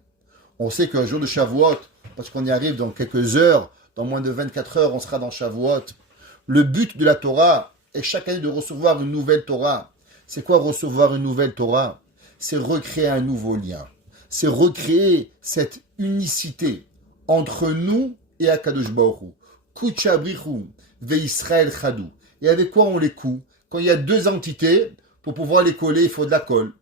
On sait qu'un jour de Shavuot, parce qu'on y arrive dans quelques heures, dans moins de 24 heures, on sera dans Shavuot. Le but de la Torah est chaque année de recevoir une nouvelle Torah. C'est quoi recevoir une nouvelle Torah? C'est recréer un nouveau lien. C'est recréer cette unicité entre nous et Akadosh Baruch Hu. Kuchabrichu ve Israël Chadou. Et avec quoi on les coud? Quand il y a deux entités, pour pouvoir les coller, il faut de la colle.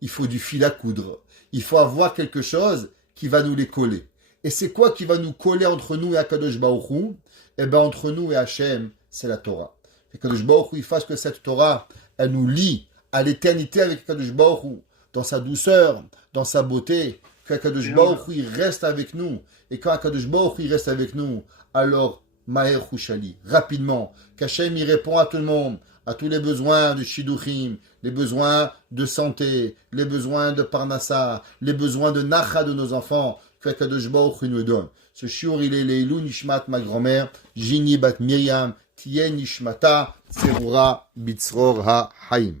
Il faut du fil à coudre. Il faut avoir quelque chose qui va nous les coller. Et c'est quoi qui va nous coller entre nous et Akadosh Baruch Hu? Eh bien, entre nous et Hachem, c'est la Torah. Et Akadosh Baruch Hu, il fasse que cette Torah, elle nous lie à l'éternité avec Akadosh Baruch Hu, dans sa douceur, dans sa beauté, qu'Akadosh Baruch Hu, il reste avec nous. Et quand Akadosh Baruch Hu, il reste avec nous, alors, Maher Hushali, rapidement, qu'Hachem, il répond à tout le monde, à tous les besoins de Shidduchim, les besoins de santé, les besoins de Parnassa, les besoins de Nacha de nos enfants, qu'Akadosh Baruch Hu nous donne. Ce shiur, il est Leilou Nishmat, ma grand-mère, Jini Bat Miriam, Tien Nishmata, Tserura Bitzror Ha Haim.